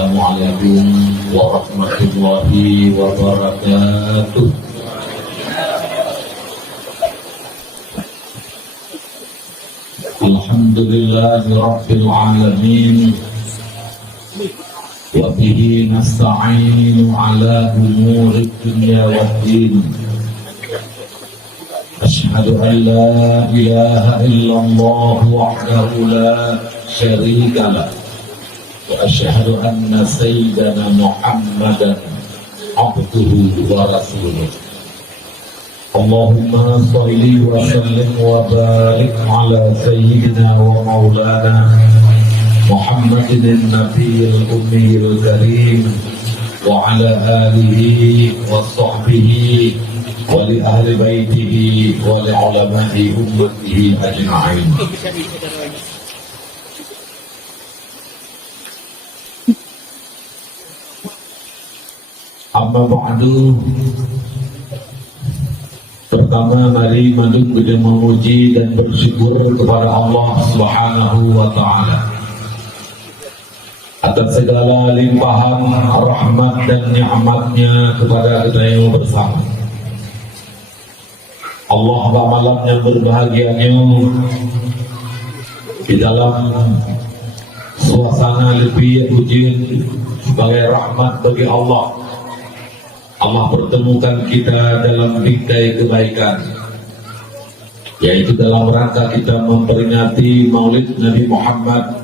Assalamualaikum warahmatullahi wabarakatuh. Alhamdulillahi rabbil alamin. Wa bihi nasta'inu ala umuri dunya waddin. Asyhadu an la ilaha illallah wahdahu la syarika lah. Wa asyhadu anna sayyidana Muhammadan abduhu wa rasuluh. Allahumma salli wa sallim wa barik ala sayyidina wa maulana Muhammadin nabiyil ummiyil karim wa ala alihi wa sahbihi wa li ahli baitihi wa li ulama'i ummatihi ajma'in. Amma ba'du. Pertama, mari madung kita memuji dan bersyukur kepada Allah Subhanahu wa Ta'ala atas segala limpahan rahmat dan nikmatnya kepada kita yang bersama. Allah pada malam yang berbahagianya di dalam suasana lebih ujian sebagai rahmat bagi Allah. Allah pertemukan kita dalam bingkai kebaikan, yaitu dalam rangka kita memperingati Maulid Nabi Muhammad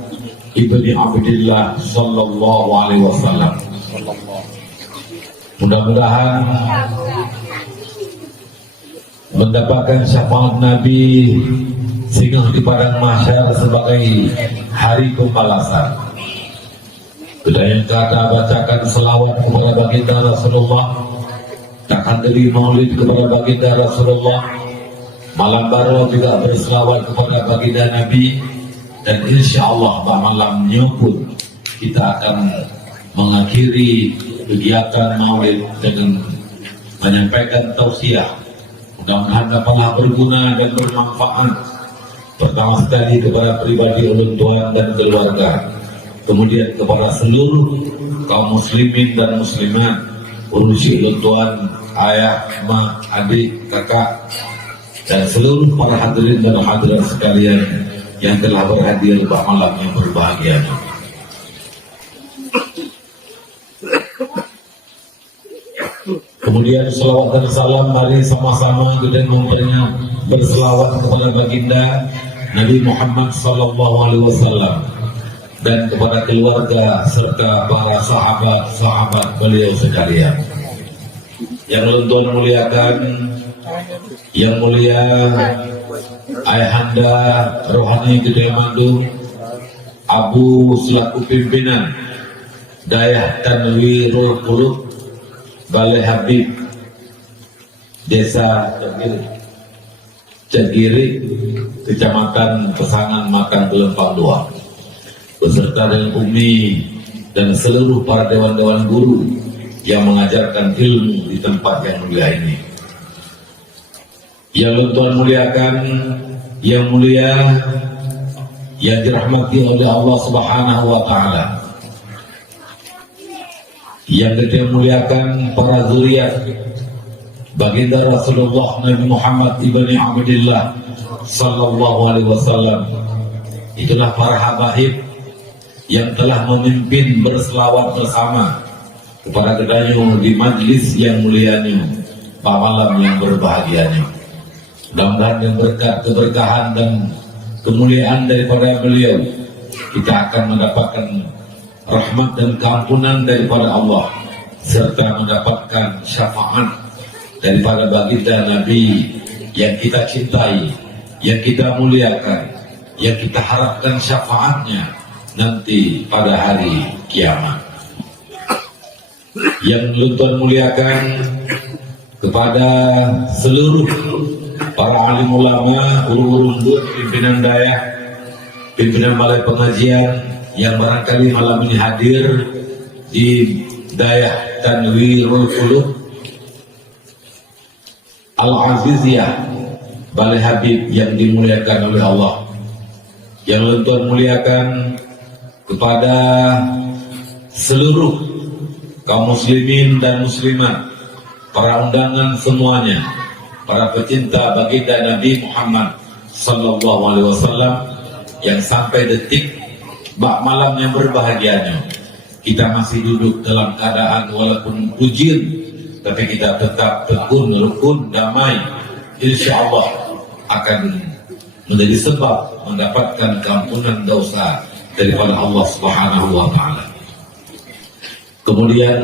ibni Abdillah sallallahu alaihi wasallam. Mudah-mudahan mendapatkan syafaat Nabi singgah di padang mahsyar sebagai hari pembalasan. Yang kata bacakan selawat kepada baginda Rasulullah, takkan diri maulid kepada baginda Rasulullah, malam baru juga berselawat kepada baginda Nabi, dan insya Allah malamnya pun kita akan mengakhiri kegiatan maulid dengan menyampaikan tausiah. Mudah-mudahan dapatlah berguna dan bermanfaat, pertama sekali kepada pribadi ulun tuan dan keluarga, kemudian kepada seluruh kaum muslimin dan muslimat, urusi tuan, ayah, mak, adik, kakak, dan seluruh para hadirin dan hadirat sekalian yang telah berhadir pada malam yang berbahagia. Kemudian selawat dan salam, mari sama-sama kita memberinya berselawat kepada baginda Nabi Muhammad SAW dan kepada keluarga serta para sahabat-sahabat beliau sekalian. Yang Tuhan muliakan, yang mulia Ayahanda Rohani Gede Madu Abu selaku pimpinan Dayah Tanwirul Qulub Balai Habib Desa Cegiri, Kecamatan Pesangan Makan Gelempang 2, beserta dengan Umi dan seluruh para dewan-dewan guru yang mengajarkan ilmu di tempat yang mulia ini. Yang Tuhan muliakan, yang mulia, yang dirahmati oleh Allah Subhanahu wa Ta'ala, yang kita muliakan para zuriat baginda Rasulullah Nabi Muhammad ibni Abdillah sallallahu alaihi wasallam. Itulah para habaib yang telah memimpin berselawat bersama kepada kedayu di majlis yang mulianya pada malam yang berbahagianya. Mudah-mudahan yang berkat keberkahan dan kemuliaan daripada beliau, kita akan mendapatkan rahmat dan keampunan daripada Allah, serta mendapatkan syafaat daripada baginda Nabi yang kita cintai, yang kita muliakan, yang kita harapkan syafaatnya nanti pada hari kiamat. Yang Tuhan muliakan, kepada seluruh para alim ulama, guru-guru, pimpinan daya, pimpinan balai pengajian yang barangkali malam ini hadir di Dayah Tanwirul Qulub Al-Aziziyah Balai Habib yang dimuliakan oleh Allah. Yang Tuhan muliakan, kepada seluruh kaum muslimin dan muslimat, para undangan semuanya, para pecinta baginda Nabi Muhammad sallallahu alaihi wasallam, yang sampai detik bak malam yang berbahagianya kita masih duduk dalam keadaan walaupun ujian, tapi kita tetap tekun, rukun, damai, insya Allah akan menjadi sebab mendapatkan keampunan dosa daripada Allah Subhanahu wa Ta'ala. Kemudian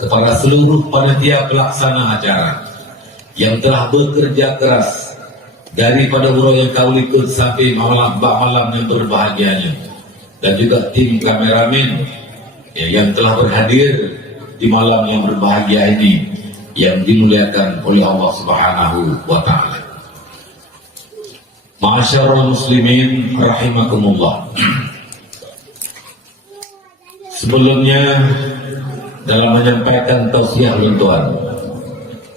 kepada seluruh panitia pelaksana acara yang telah bekerja keras daripada urau yang kaulikun sampai malam yang berbahagianya, dan juga tim kameramen yang telah berhadir di malam yang berbahagia ini yang dimuliakan oleh Allah Subhanahu wa Ta'ala. Ma'asyarul muslimin rahimakumullah. Sebelumnya dalam menyampaikan tausiah ulun-tuan,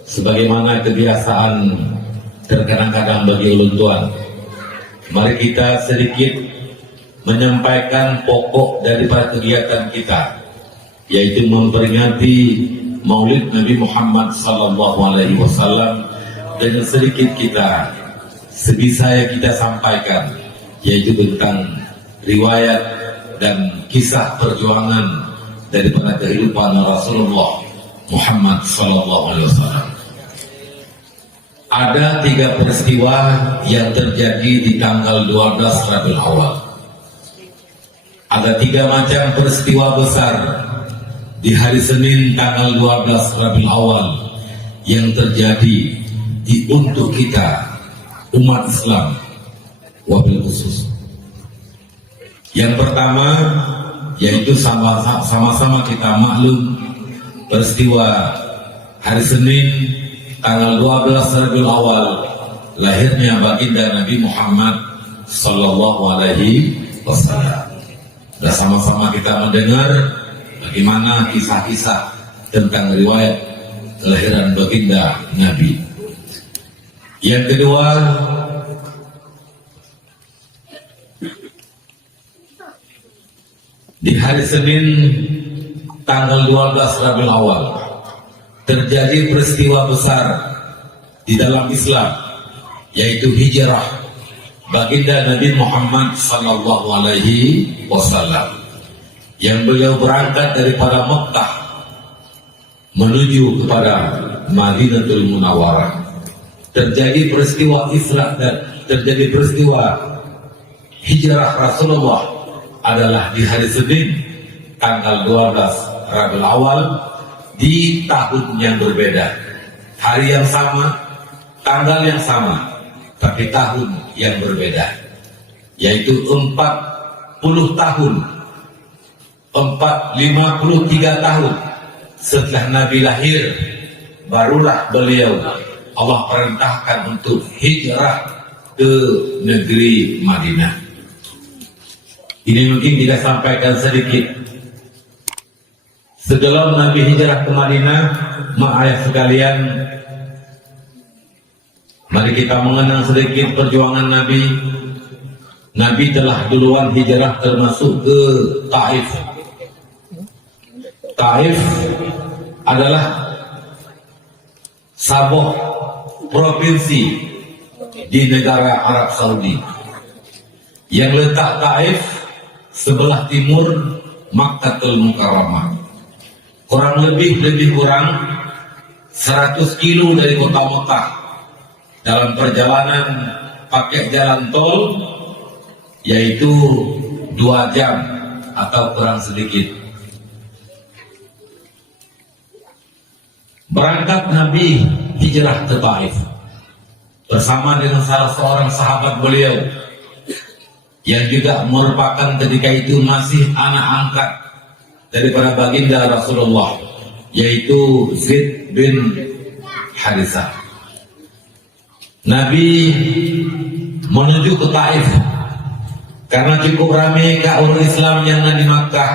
sebagaimana kebiasaan terkadang-kadang bagi ulun-tuan, mari kita sedikit menyampaikan pokok daripada kegiatan kita, yaitu memperingati Maulid Nabi Muhammad sallallahu alaihi wasallam, dengan sedikit kita sebisa yang kita sampaikan, yaitu tentang riwayat dan kisah perjuangan daripada kehidupan Rasulullah Muhammad sallallahu alaihi wasallam. Ada 3 peristiwa yang terjadi di tanggal 12 Rabiul Awal. Ada 3 macam peristiwa besar di hari Senin tanggal 12 Rabiul Awal yang terjadi untuk kita umat Islam wabil khusus. Yang pertama yaitu sama-sama kita maklum peristiwa hari Senin tanggal 12 Rabiul Awal lahirnya baginda Nabi Muhammad sallallahu alaihi wasallam. Dan sama-sama kita mendengar bagaimana kisah-kisah tentang riwayat kelahiran baginda Nabi. Yang kedua, di hari Senin tanggal 12 Rabiul Awal terjadi peristiwa besar di dalam Islam, yaitu hijrah baginda Nabi Muhammad sallallahu alaihi wasallam, yang beliau berangkat daripada Mekah menuju kepada Madinatul Munawwarah. Terjadi peristiwa Isra dan terjadi peristiwa hijrah Rasulullah adalah di hari Senin tanggal 12 Rabiul Awal di tahun yang berbeda, hari yang sama, tanggal yang sama, tapi tahun yang berbeda, yaitu 40 tahun 53 tahun setelah Nabi lahir, barulah beliau Allah perintahkan untuk hijrah ke negeri Madinah. Ini mungkin kita sampaikan sedikit. Sebelum Nabi hijrah ke Madinah, ayah sekalian, mari kita mengenang sedikit perjuangan Nabi. Nabi telah duluan hijrah termasuk ke Taif. Taif adalah Sabah provinsi di negara Arab Saudi, yang letak Taif sebelah timur Makkatul Mukarramah, kurang lebih kurang 100 kilo dari kota Mekah. Dalam perjalanan pakai jalan tol yaitu 2 jam atau kurang sedikit. Berangkat Nabi hijrah ke Taif bersama dengan salah seorang sahabat beliau yang juga merupakan ketika itu masih anak angkat daripada baginda Rasulullah, yaitu Zaid bin Harithah. Nabi menuju ke Taif karena cukup ramai kaum Islam yang ada di Makkah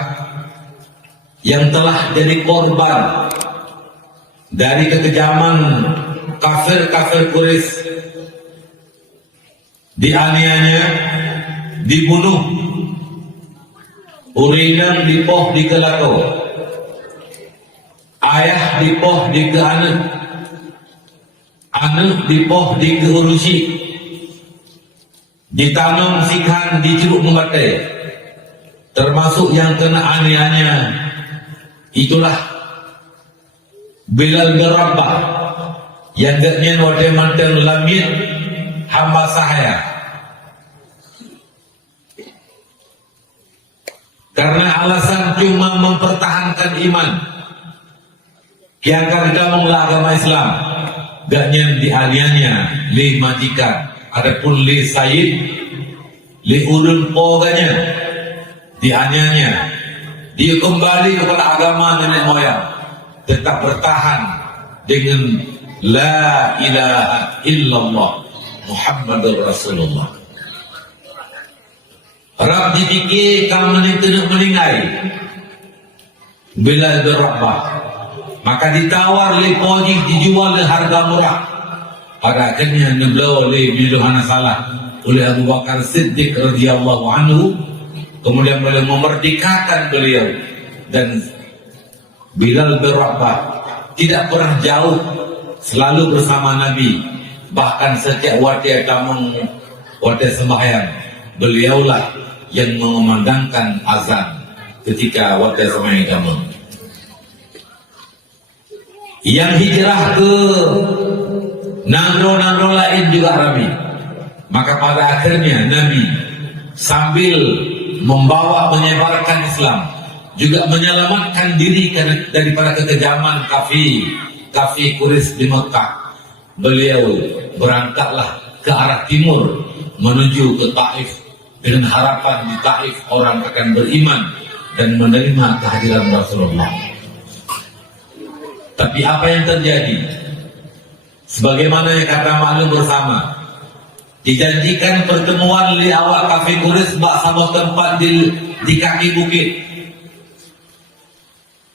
yang telah jadi korban dari kekejaman kafir-kafir Quraisy, dianiaya, dibunuh Urinang dipoh di kelako, ayah dipoh di ke anak, anak dipoh di ke urusi, ditanam sikan di curug membatai, termasuk yang kena aniaya. Itulah Bilal bin Rabah yang gaknya wadah mantan lamit hamba sahaya. Karena alasan cuma mempertahankan iman, yang akan gabunglah agama Islam, gaknya dianianya li majikan, adapun li sayyid, li ulun poganya, dianianya. Dia kembali kepada agama nenek moyang, tetap bertahan dengan la ilaha illallah Muhammadur Rasulullah. Rab dipikir kamu meninggal Bilal bin Rabah, maka ditawar oleh poji, dijual dengan harga murah. Pada akhirnya beliau oleh biluhana salah oleh Abu Bakar Siddiq radhiyallahu anhu. Kemudian beliau memerdekakan beliau, dan Bilal bin Rabah tidak pernah jauh, selalu bersama Nabi. Bahkan setiap waktu tamu, waktu sembahyang, beliaulah yang mengumandangkan azan ketika waktu sembahyang tamu. Yang hijrah ke nangro-nangro lain juga ramai. Maka pada akhirnya Nabi sambil membawa menyebarkan Islam, juga menyelamatkan diri daripada kekejaman kafir Quraisy di Mekah. Beliau berangkatlah ke arah timur menuju ke Taif dengan harapan di Taif orang akan beriman dan menerima kehadiran Rasulullah. Tapi apa yang terjadi? Sebagaimana yang kata maklum bersama, dijanjikan pertemuan di awal kafir Quraisy bak sebuah tempat di kaki bukit.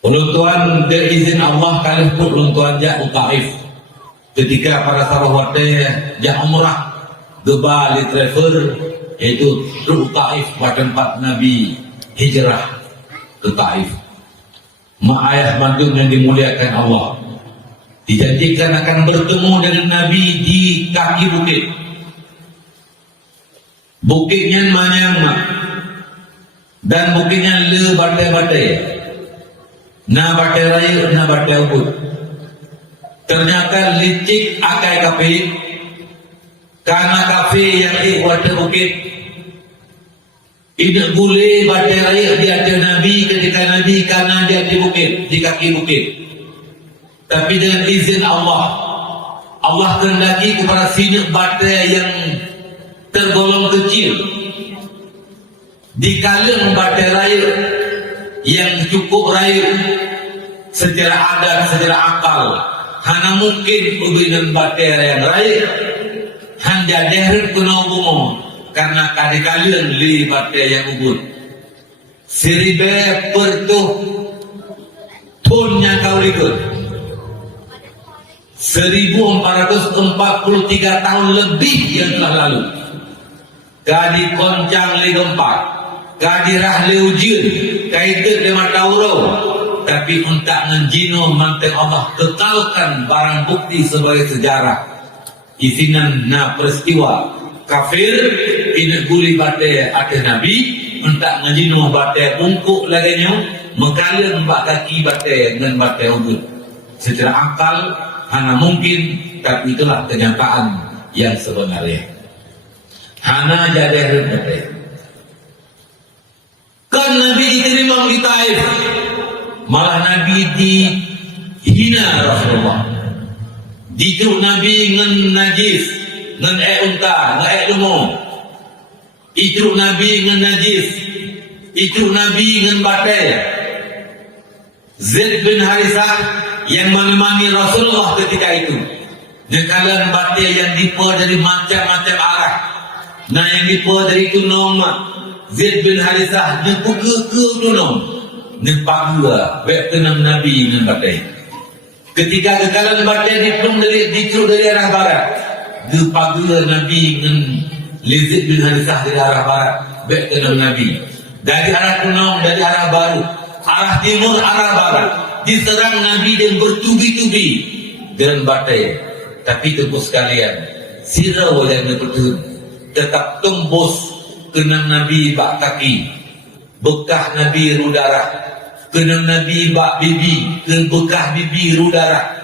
Uluntuan dari izin Allah kali pun uluntuan jak Taif. Ketika para sahabat jak umrah geba li travel, yaitu truk Taif pada tempat Nabi hijrah ke Taif. Mak ayah mandum yang dimuliakan Allah, dijanjikan akan bertemu dengan Nabi di kaki bukit. Bukitnya manyang dan bukitnya le batai-batai, na batai raya, na batai ubud. Ternyata licik akai kafe, karena kafe yang ikhwata bukit. Tidak boleh batai raya di atas Nabi ketika Nabi karena dia di bukit, di kaki bukit. Tapi dengan izin Allah, Allah kehendaki kepada sini batai yang tergolong kecil di kaleng batai raya yang cukup raya secara adat, secara akal. Hana mungkin ubinan batai yang raya hanya dehret kena umum karena kali-kalian li batai yang ubud siribe pertuh tunnya kau ikut 1443 tahun lebih yang telah lalu. Kadi koncang li gempa, kadi rah li ujian, kaitan lima tauro, tapi untuk menjino mantan Allah kekalkan barang bukti sebagai sejarah. Isinan na peristiwa kafir ini guli batai atas Nabi, untuk menjino batai bungkuk laganya, mengkalian mbak kaki batai dengan batai ubud. Secara akal hanya mungkin, tapi itulah kenyataan yang sebenarnya. Hana jadi batai. Kan Nabi diterima di Taif, malah Nabi dihina Rasulullah. Ditruk Nabi dengan najis, dengan unta, dengan lumo. Ditruk Nabi dengan najis, ditruk Nabi dengan batai. Zaid bin Harithah yang menemani Rasulullah ketika itu. Dengan batai yang dipo dari macam-macam arah. Nah yang dipo dari itu nama Zaid bin Harithah nepuka ke tunong nepagua baik kenam Nabi dengan batai. Ketika kekalan batai dicurug dari arah barat, nepagua Nabi dengan Zaid bin Harithah dari arah barat baik kenam Nabi. dari arah Kunong, dari arah baru, arah timur, arah barat, diserang Nabi dan bertubi-tubi dengan batai. Tapi tembus sekalian, sirau yang betul tetap tembus kena Nabi bak kaki, bekah Nabi rudara, kena Nabi bak bibi, ke bekah bibi rudara.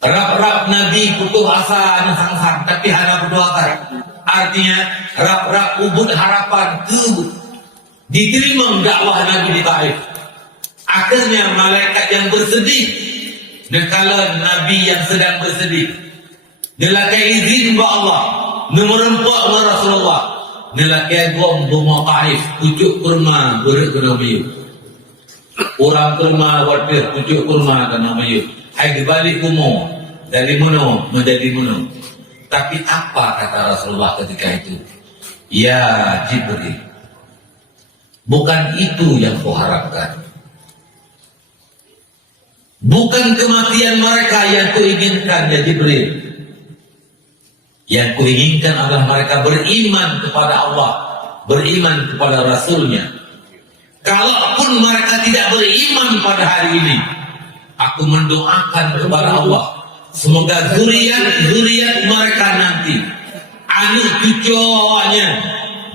Rap-rap Nabi putus asa sang-sang, tapi hanya berdoakan. Artinya rap-rap ubud harapan ke diterima dakwah Nabi di Taif. Akhirnya malaikat yang bersedih, nekala Nabi yang sedang bersedih, nelakai izin buat Allah, merempak dengan Rasulullah, nelakai gom bunga Taif, pucuk kurma berat kena mayu. Orang kurma wadir, pucuk kurma kena mayu. Hai dibalik umum, dari mana menjadi mana. Tapi apa kata Rasulullah ketika itu? Ya Jibril, bukan itu yang kau harapkan. Bukan kematian mereka yang kau inginkan ya Jibril. Yang kau inginkan adalah mereka beriman kepada Allah, beriman kepada Rasulnya. Kalaupun mereka tidak beriman pada hari ini, aku mendoakan kepada Allah, semoga zuriat mereka nanti, anak cucunya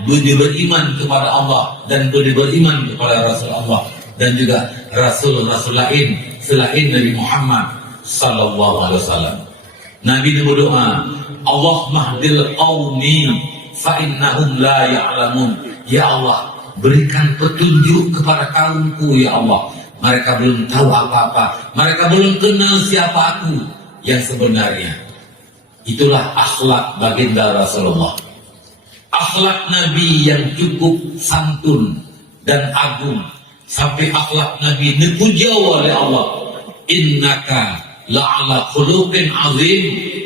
beriman kepada Allah dan beriman kepada Rasul Allah dan juga Rasul-Rasul lain selain Nabi Muhammad sallallahu alaihi wasallam. Nabi berdoa, Allahumma hdil qaumi fa innahum la ya'lamun. Ya Allah, berikan petunjuk kepada kaumku ya Allah. Mereka belum tahu apa-apa, mereka belum kenal siapa aku yang sebenarnya. Itulah akhlak baginda Rasulullah, akhlak Nabi yang cukup santun dan agung. Sampai akhlak Nabi dipuja oleh Allah, innaka la'ala khuluqin azim.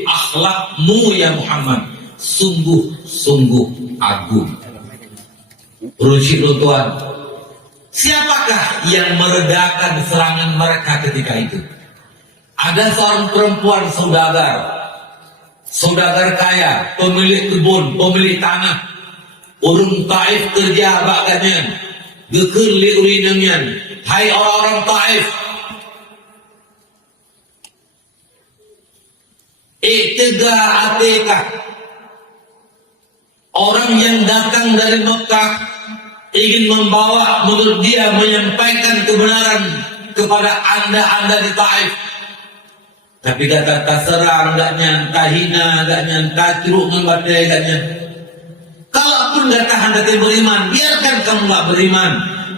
Akhlakmu ya Muhammad sungguh-sungguh agung. Rusyid Tuhan, siapakah yang meredakan serangan mereka ketika itu? Ada seorang perempuan saudagar kaya, pemilik kebun, pemilik tanah. Urung Taif kerja baganya, geker liurinangan. Hai orang-orang Taif, iktega atekah, orang yang datang dari Mekah ingin membawa, menurut dia menyampaikan kebenaran kepada anda di Taif. Tapi kata serang agaknya, hina agaknya, curuk membadai agaknya. Kalaupun kata anda beriman, biarkan kamu tak beriman.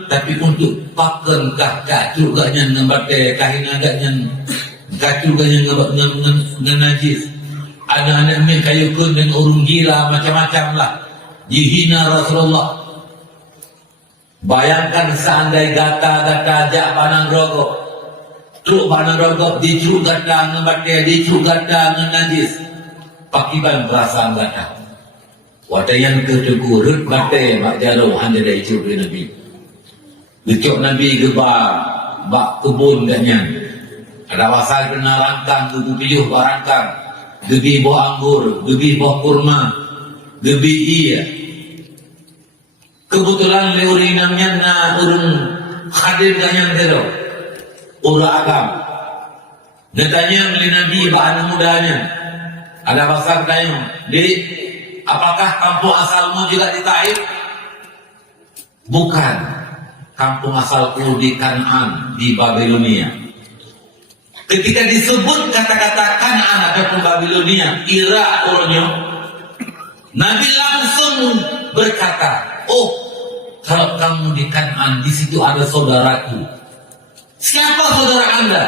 Tapi untuk paken curuk agaknya, membadai, hina agaknya, curuk agaknya, najis. Anak-anak ini kayukun dan urung gila, macam-macam lah. Dihina Rasulullah. Bayangkan seandai gata-gata jak panang rokok, truk panang rokok dicuk gata ngebatai, dicuk gata ngenajis, pakiban perasaan gata. Wadah yang ketegurut batai mak jauh hanya dari cuk Nabi. Dicuk Nabi gebak, bak kebun danyan. Ada wasal kena rangkang, tubuh piyuh barangkang, gebi buah anggur, gebi buah kurma, gebi iya. Kebetulan leurinamnya na urung hadir ganyan telo ura agam netanya beli Nabi bahan mudanya ada pasar kayu. Jadi apakah kampung asalmu juga di Taif? Bukan, kampung asalku di Kan'an, di Babilonia. Ketika disebut kata-kata Kan'an ataupun Babilonia, Irak orangnya, Nabi langsung berkata, oh, kalau kamu di Kan'an, di situ ada saudaraku. Siapa saudara anda?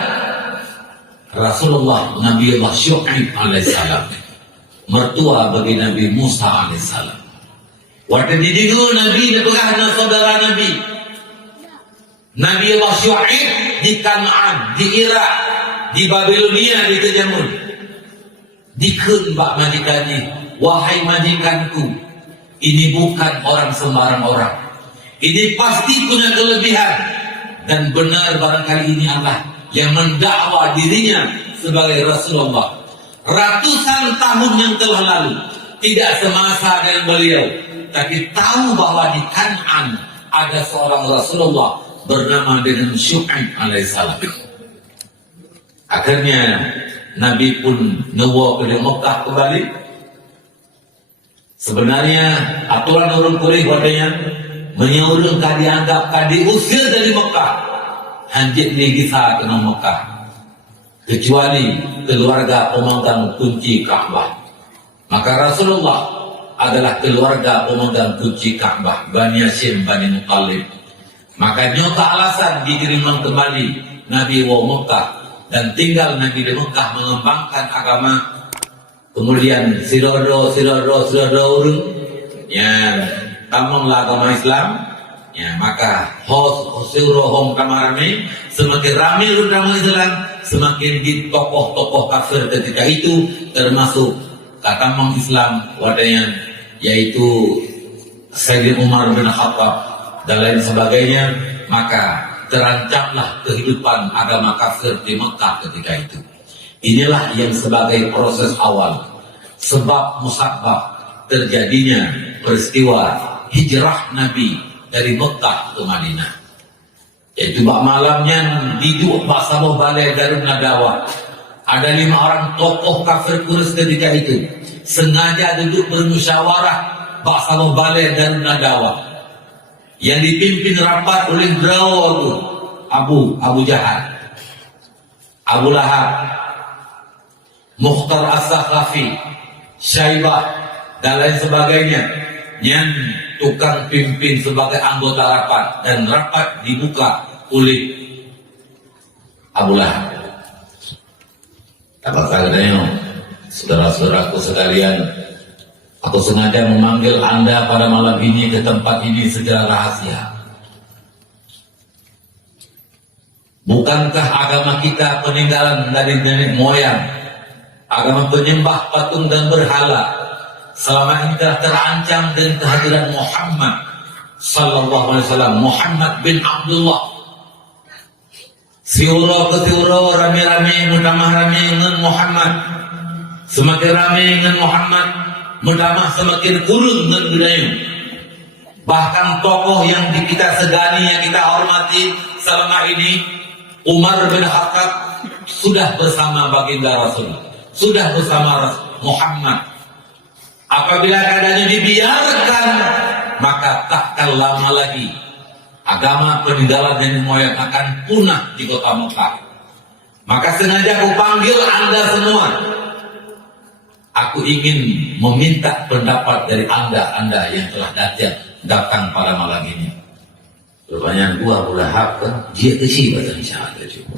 Rasulullah, Nabi Allah Syu'aib alaihissalam, mertua bagi Nabi Musa alaihissalam. Waktu didigu Nabi dengan saudara Nabi, Nabi Allah Syu'aib di Kan'an, di Irak, di Babilonia, di Kejamun. Dikun bak majikannya, wahai majikanku, ini bukan orang sembarang orang. Ini pasti punya kelebihan. Dan benar barangkali ini Allah yang mendakwa dirinya sebagai Rasulullah. Ratusan tahun yang telah lalu, tidak semasa dengan beliau, tapi tahu bahwa di Kan'an ada seorang Rasulullah bernama dengan Syu'aib alaihissalam. Akhirnya Nabi pun nawa ke Mekah kembali. Sebenarnya aturan orang Quraisy katanya menyuruh dianggap diusir dari Mekah. Hanjit ni kisah kena Mekah. Kecuali keluarga pemegang kunci Ka'bah. Maka Rasulullah adalah keluarga pemegang kunci Ka'bah, Bani Hashim, Bani Muttalib. Maka nyata alasan dikirimkan kembali Nabi wa Mekah dan tinggal Nabi di Mekah mengembangkan agama. Kemudian sirodo urung ya tamanglah agama Islam ya, maka hom kamarame semakin ramai agama Islam, semakin di tokoh-tokoh kafir ketika itu termasuk katamang Islam wadanya, yaitu Sayyidina Umar bin Khattab dan lain sebagainya. Maka terancamlah kehidupan agama kafir di Mekah ketika itu. Inilah yang sebagai proses awal, sebab musabab terjadinya peristiwa hijrah Nabi dari Mekah ke Madinah. Yaitu malamnya duduk bersama balai Darun Nadawah. Ada 5 orang tokoh kafir Quraisy ketika itu sengaja duduk bermusyawarah bersama balai Darun Nadawah, yang dipimpin rapat oleh Abu Jahal, Abu Lahab, Mukhtar As-Saqafi, Syaibah dan lain sebagainya, yang tukang pimpin sebagai anggota rapat, dan rapat dibuka oleh Abu Lahab. Apa katanya, saudara-saudaraku sekalian, aku sengaja memanggil Anda pada malam ini ke tempat ini secara rahasia. Bukankah agama kita peninggalan dari nenek moyang, agama penyembah patung dan berhala, selama ini telah terancam dengan kehadiran Muhammad sallallahu alaihi wasallam, Muhammad bin Abdullah. Siuro ke siuro, rame-rame mutamah rame dengan Muhammad, semakin rame dengan Muhammad, mutamah semakin kurun dengan budaya. Bahkan tokoh yang kita segani, yang kita hormati selama ini, Umar bin Khattab, sudah bersama baginda Rasul, sudah bersama Muhammad. Apabila keadaannya dibiarkan, maka takkan lama lagi agama peninggalan nenek moyang akan punah di kota Mekah. Maka sengaja aku panggil Anda semua. Aku ingin meminta pendapat dari Anda yang telah datang pada malam ini. Pertanyaan gua Abu Lahab kan, dia kecil bahasa syahadat juga.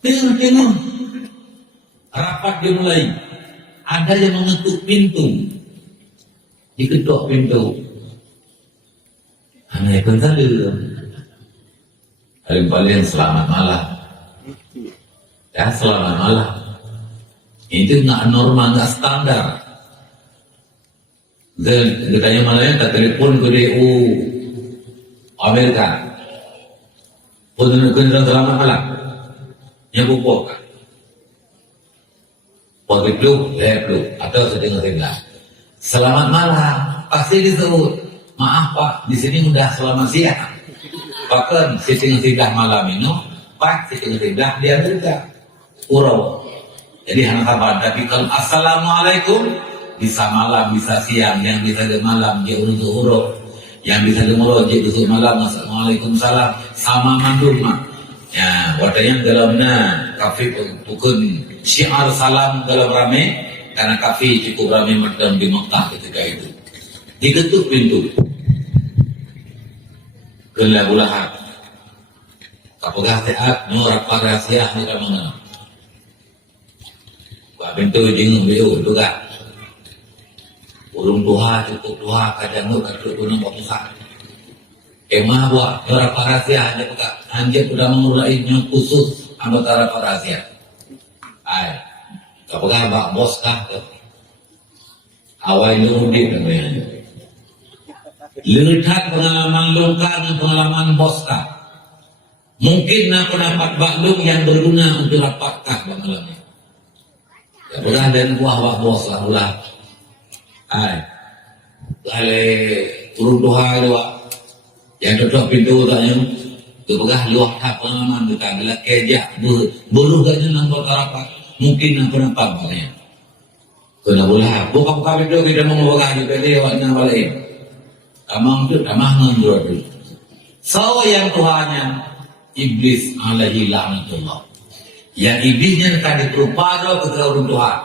Tengok. Rapat dimulai. Ada yang mengetuk pintu. Diketuk pintu. Hanya pensalur. Paling selamat malam. Ya, selamat malam. Itu nggak normal, nggak standar. Katanya malahnya tak telepon ke DU Amerika. Pun selamat malam. Yang bupuk. Pagi peluk, atau setengah-setengah. Selamat malam, pasti disebut. Maaf Pak, di sini udah selamat siang. Bahkan setengah-setengah malam ini, Pak, setengah-setengah dia juga. Urau. Jadi hanya kabar. Tapi kalau Assalamualaikum, bisa malam, bisa siang. Yang bisa di malam, dia untuk urau. Yang bisa di urau, dia untuk malam. Assalamualaikum salam. Sama mandul mak. Ya, wadahnya dalamnya kafe pukul syiar salam dalam rame, karena kafe cukup rame macam di Mekah ketika itu. Diketuk pintu. Ke Abu Lahab. Kapagah teat nyorak rahasia kita mengenal. Pintu jeng beliau juga. Urung doa cukup doa kadang kadang gunung bakusan. Emah buat nyorak rahasia hanya buka. Anjir sudah mengurainya khusus anggota rahasia. Ay, kapagah bak bos kah? Awal ini namanya. Lihat pengalaman longkar dan pengalaman bos kah? Mungkin nak pendapat baklum yang berguna untuk rapatkah pengalaman. Pegang dan buah bos lah ulah. Kali turun doa dua. Yang cocok pintu tanya. Tu pegang luah tak pengalaman tu kan. Gelak kejak beruh gaknya nampak apa. Mungkin nampak makanya. Kena bola. Buka-buka pintu kita mau pegang juga dia wakna balik. Kamang tu kamang nganjur tu. So yang Tuhannya Iblis alaihi laknatullah. Yang iblisnya tadi terpada ke orang Tuhan.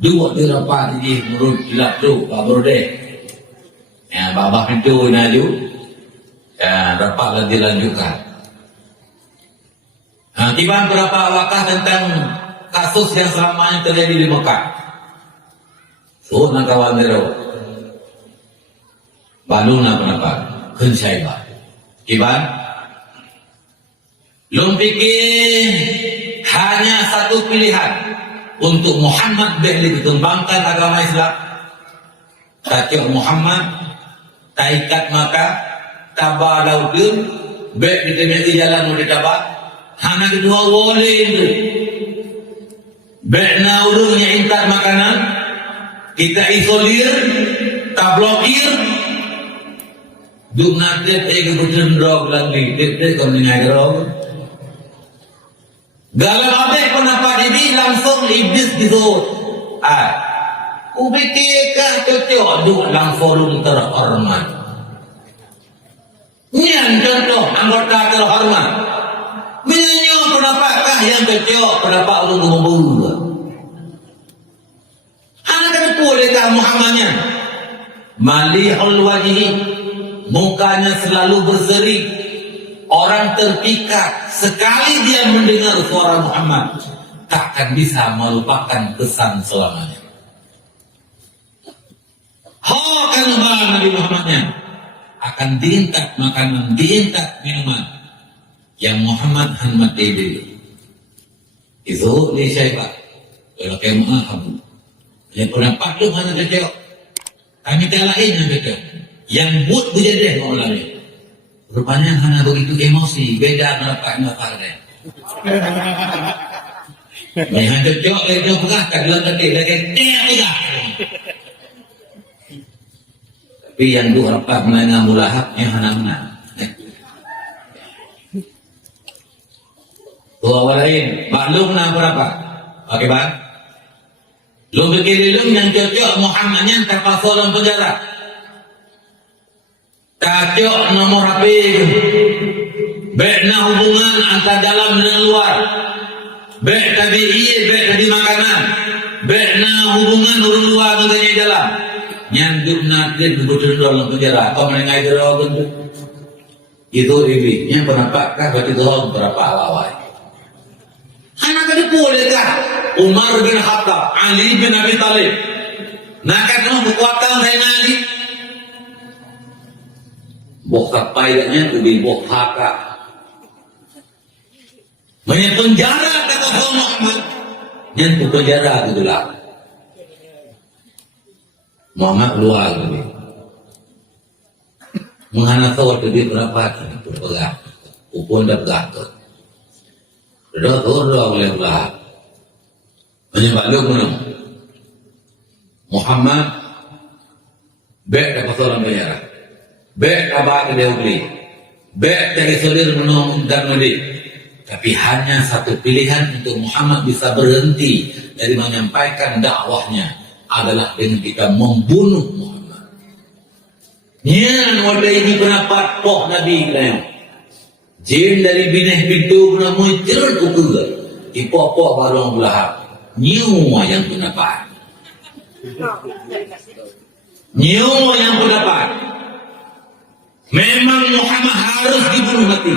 Dua dirapat di menurut hilap tu, Pak Brodeh. Ya, babah itu naju. Ya, rapatlah dilanjutkan. Tiba berapa wakah tentang kasus yang selamanya terjadi di Mekah. So, nak kawan dero. Baluna pendapat. Kensyaiba. Tiba. Lom fikir hanya satu pilihan untuk Muhammad bin dikembangkan agama Islam. Tajuk Muhammad taikat maka tabah laudun baik di jalan murid tabah hanya kedua boleh itu baik naurungnya intat makanan kita isolir tak blokir duk nanti kebutuhan drog lagi dia kau dengar drog. Galau abek pendapat ini langsung iblis gitu. Ubikikah cocok duk lang forum terhormat. Nyan contoh anggota terhormat. Menyanyi pendapatkah yang cocok pendapat ulung memburu. Anak kan bolehkah Muhammadnya? Malihul wajhi, mukanya selalu berseri. Orang terpikat sekali dia mendengar suara Muhammad takkan bisa melupakan kesan selamanya. Akan Nabi Muhammadnya akan diintak makanan, diintak minuman yang Muhammad Hanmat Dede itu di Syaibah kalau kemah kamu yang pendapat lu hanya cocok kami tak lain yang cocok yang buat berjadeh maulanya. Rupanya hanya begitu emosi, beda pendapat masalahnya. Yang cocok itu pegah dalam ketik, lagi pegah. Tapi yang dua rapat menengah mulahap yang hanya menang. Dua lain, maklum nak berapa? Okey bang. Lu pikir yang cocok Muhammadnya terpaksa dalam penjara. Tajuk nomor HP baiknya hubungan antara dalam dan luar baik tabi'i baik tadi makanan baiknya hubungan orang luar dengan dalam nyanduk nakit betul dalam penjara atau menengai jero tentu itu iblisnya penampakkah berarti Tuhan berapa lawai anak ini bolehkah Umar bin Khattab Ali bin Abi Talib nak kan kekuatan saya Ali bokap paidanya lebih bokaka banyak penjara kata Muhammad nyentuh penjara itu lah Muhammad keluar lebih menghana tahu dia berapa ini berpegang upun dah bergatur dah boleh belah banyak baluk Muhammad baik dapat seorang penjara baik kabar dia beli, baik dari solir menung dan mudik. Tapi hanya satu pilihan untuk Muhammad bisa berhenti dari menyampaikan dakwahnya adalah dengan kita membunuh Muhammad. Nian wadah ini pendapat poh Nabi kita. Jin dari bineh pintu guna muncul ukur. Ipo-po baru belah. Nyawa yang pendapat. Nyawa yang pendapat. Memang Muhammad harus dibunuh mati.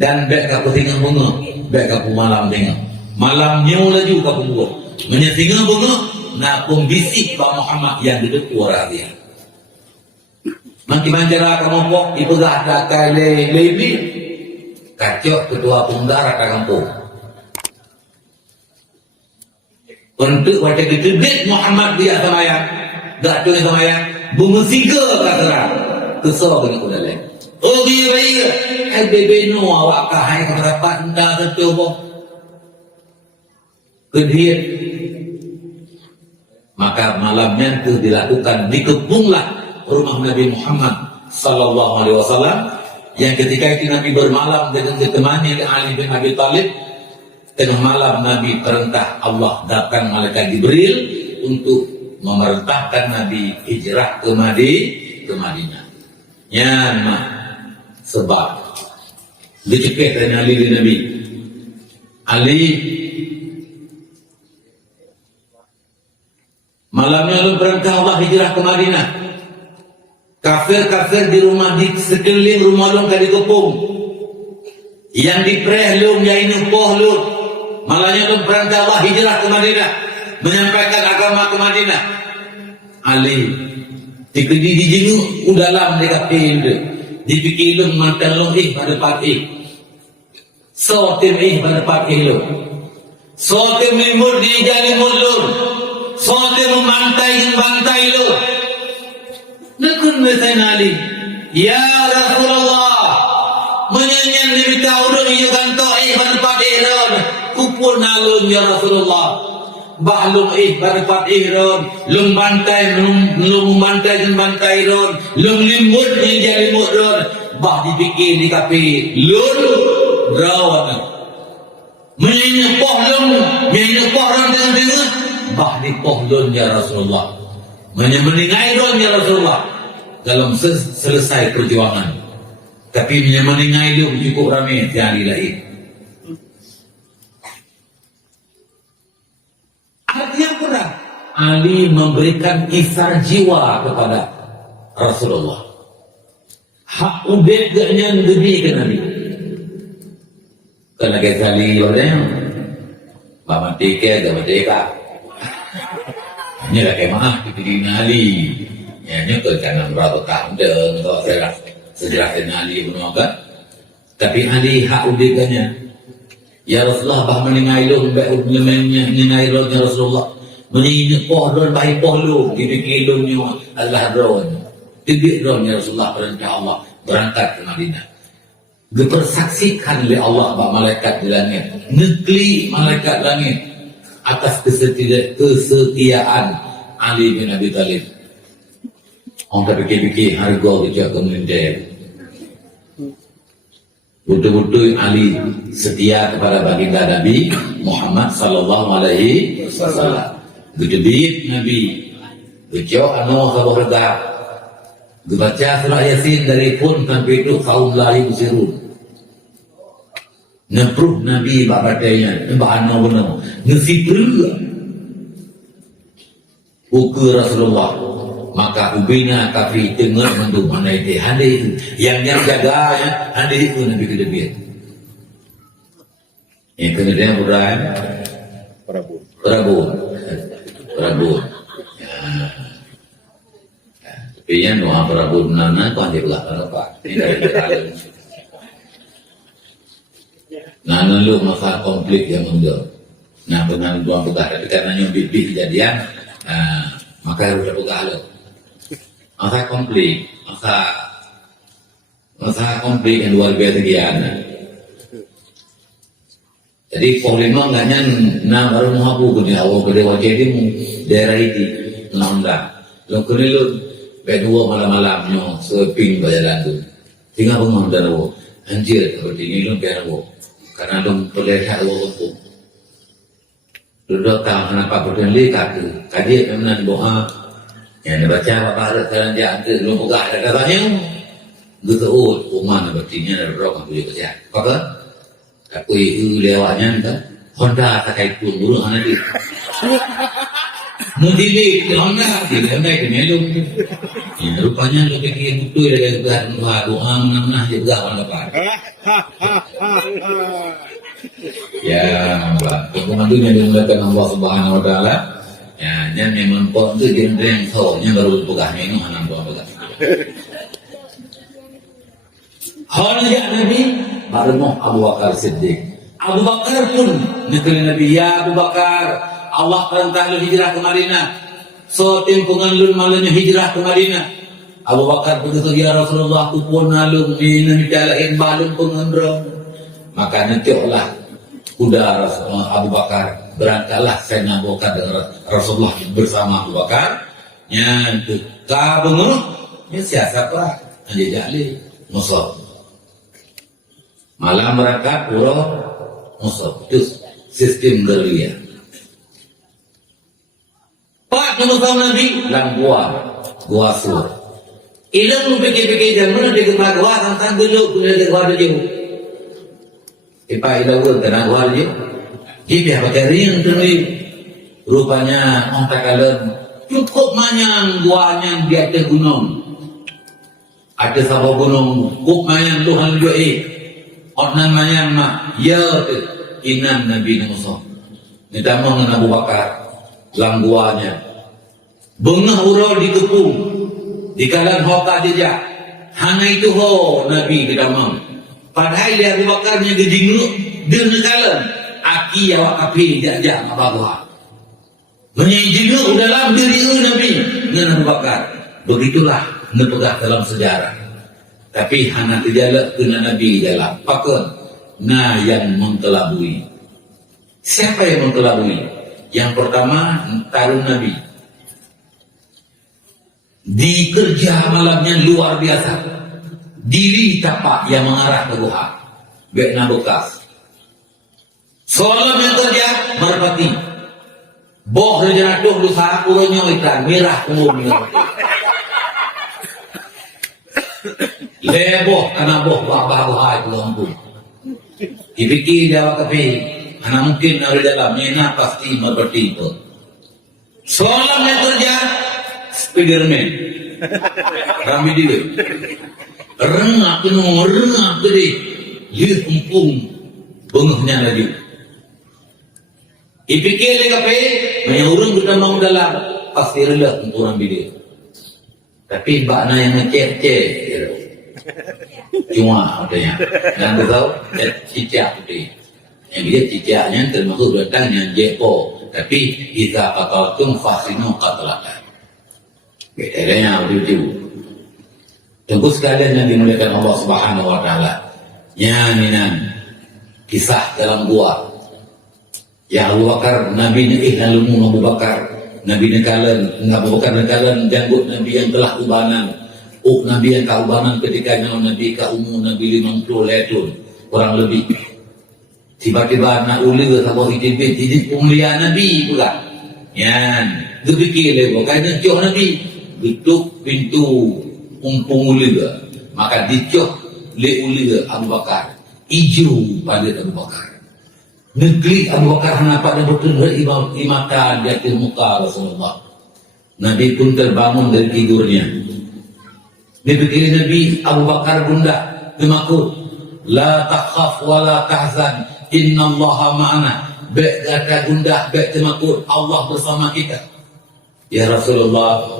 Dan baik kapu tinggal bunga, baik kapu malam tengok. Malam nyawa laju kapu bunga. Menyetinggal bunga, nak pun bisik Pak Muhammad yang duduk orang dia. Nanti manjara kamu pok, itu dah ada kali lebih. Kacau ketua penggara kampung. Untuk wajah ditebit Muhammad dia sama yang, gak tulis sama yang. Bunga siga kata kesal dengan kuda lain. Oh dia baik. Hai bebe no awak kahai kata dapat entah tercoba. Kemudian maka malamnya itu dilakukan, dikepunglah rumah Nabi Muhammad sallallahu alaihi wasallam, yang ketika itu Nabi bermalam dengan temannya Ali bin Abi Thalib. Tengah malam Nabi perintah Allah, datang malaikat Jibril untuk memerintahkan Nabi hijrah ke Madinah. Ya, sebab dicekik dengan Ali bin Nabi. Ali malamnya lu perintah Allah hijrah ke Madinah. Kafir-kafir di rumah, di sekeliling rumah lu kali kepung. Yang dipreh lu, yang inupoh lu. Malahnya lu perintah Allah hijrah ke Madinah, menyampaikan agama ke Madinah. Ali dikedi di jenguk udalam dekat pintu. Dipikir lu mantan lu pada pagi. Sotim pada pagi lu. Sotim limur di jali mulur. Sotim memantai bantai lu. Nekun besan Ali, ya Rasulullah, menyanyian di tahun ini kanto pada pagi lu. Kupur nalun ya Rasulullah, bahlum berpat ihron, lum bantai dan bantai ron, lum limut jadi limut ron, bah dipikir di kapi lun rawan, menyepoh ron dengan bah dipoh lun ya Rasulullah, menyemeningai ron ya Rasulullah dalam selesai perjuangan, tapi menyemeningai lun cukup ramai tiada lain. Artinya apa? Ali memberikan kisar jiwa kepada Rasulullah. Hak ubed gaknya lebih ke Nabi. Karena kita lihat yang Bapak Tika, Bapak Tika. Ini lah kemah kita di Ali. Ya, ini kerana berapa tahun dah untuk sejarah Ali menuakan. Tapi Ali hak ubed gaknya. Ya Rasulullah, bah meningai lu, meningai lu ya Rasulullah, meningai pohon baik pohon, dipikir lu adalah ron, tidak ron ya Rasulullah, perintah Allah berangkat ke Madinah, dipersaksikan oleh Allah bah malaikat di langit, negeri malaikat langit atas kesetiaan Ali bin Abi Thalib. Orang terfikir-fikir harga kejak kemudian. Betul-betul Ali setia kepada baginda Nabi Muhammad sallallahu alaihi wasallam. Gedebit Nabi, beliau anu keluarga, dibaca surah Yasin dari pun sampai itu kaum lain usirun. Nepruh Nabi bakatnya, bahano benar, ngesipru ukur Rasulullah. Maka ubina kafi dengar mendu mana itu handi yang jaga ya handi itu Nabi kedebit. Yang kemudian Ibrahim Prabu. Tapi yang doa Prabu nana kau dia belah apa? Nana lu masa konflik yang mundur. Nah benar doa belah tapi karena nyumbit kejadian, maka harus buka lu. Masa konflik yang luar biasa giana. Jadi Polima enggaknya baru mengaku ke awal ke dewa jadi daerah ini nanda. Lalu kelilu kedua malam-malamnya seping berjalan tu. Tinggal rumah dan wo anjir seperti ini lu biar wo karena lu terlihat wo tu. Lu tahu kenapa berdiri kaki kaji memang doa. Yang dibaca apa ada sekarang dia antar belum buka ada katanya gitu rumah berartinya ada berapa punya kerja apa aku itu lewatnya kan Honda terkait pun dulu mana di mudili Honda di Honda itu melum rupanya lu bikin itu dari doa mana juga mana pak ya pengumumannya dilakukan Allah Subhanahu Wa Taala. Ya, dan memang pun itu genre yang tahunya baru pegahnya ini anak buah pegah. Hanya Nabi baru mau Abu Bakar Siddiq. Abu Bakar pun negeri Nabi ya Abu Bakar Allah perintah lu hijrah ke Madinah. So timpungan lu malahnya hijrah ke Madinah. Abu Bakar begitu ya Rasulullah kupun nalung ini dalain balun pengendrong. Maka nanti olah kuda Rasulullah Abu Bakar berangkatlah saya nabukan dengan Rasulullah bersama Abu Bakar. Yang ka benguh, ni siasat lah, aja jali musuh. Malam berangkat pura musuh, itu sistem gerilya. Pak musuh Nabi, lang gua sur. Ilang lu pikir-pikir jangan mana dia kemana gua, tentang geluk, dia gua ada jauh. Ipa ilang gua kena gua ada jauh. Dia pakai ring tu ni, rupanya orang tak kalah. Cukup manyang guanya di atas gunung. Ada sebuah gunung, cukup manyang Tuhan juga Ornan manyang mak, ya tu inan Nabi Musa. Ni tamang dengan Abu Bakar, langguanya. Bengah urau dikepung, di kalan hoka jejak. Hanya itu ho Nabi di tamang. Padahal dia Abu Bakarnya gedinguk, dia ni kalan. Aki awak api jajak apa-apa. Menyejulu dalam diri Nabi dengan Abu Bakar. Begitulah nepegah dalam sejarah. Tapi hanya terjalak kena Nabi dalam pakon. Nah yang mengelabui. Siapa yang mengelabui? Yang pertama tarung Nabi. Di kerja malamnya luar biasa. Diri tapak yang mengarah ke Tuhan. Bekna bekas. Soalan yang kerja merpati. Boh rencana tuh lusa uronya ikan merah umumnya. Leboh karena boh bah itu ampun. Dipikir dia kafe, karena mungkin ada dalam nyena pasti merpati itu. Soalan yang kerja Spiderman. Rami dia. Rengak gede. Lihat empung bengahnya lagi. Ipikir dia kafe, orang kita mau dalam pasti rela untuk orang bilik. Tapi bakna yang ngecek-cek, cuma katanya, dan tahu cicak putih. Yang dia cicaknya termasuk datangnya jepo, tapi jika qataltum fasinu qatlatan. Bedanya begitu. Tunggu sekalian yang dimuliakan Allah Subhanahu Wa Taala. Nyanyian kisah dalam gua. Ya Abu Bakar, Nabi ni lalu Abu Bakar, Nabi nekalan, Abu Bakar nekalan janggut Nabi yang telah ubanan, Nabi yang kaubanan ketika Nabi kaumu Nabi 50 letun, kurang lebih. Tiba-tiba nak uli sama hidupin, jadi umulia Nabi pula. Yan, dia fikir lego, kaya joh Nabi, tutup pintu umpung uli maka dicoh le uli Abu Bakar, hijau pada Abu Bakar. Negeri Abu Bakar kenapa ada betul imatan di atas muka Rasulullah. Nabi pun terbangun dari tidurnya. Dia pikir Nabi Abu Bakar bunda dimakut. La takhaf wa la tahzan, inna allaha ma'ana. Baik kata bunda, baik dimakut, Allah bersama kita. Ya Rasulullah,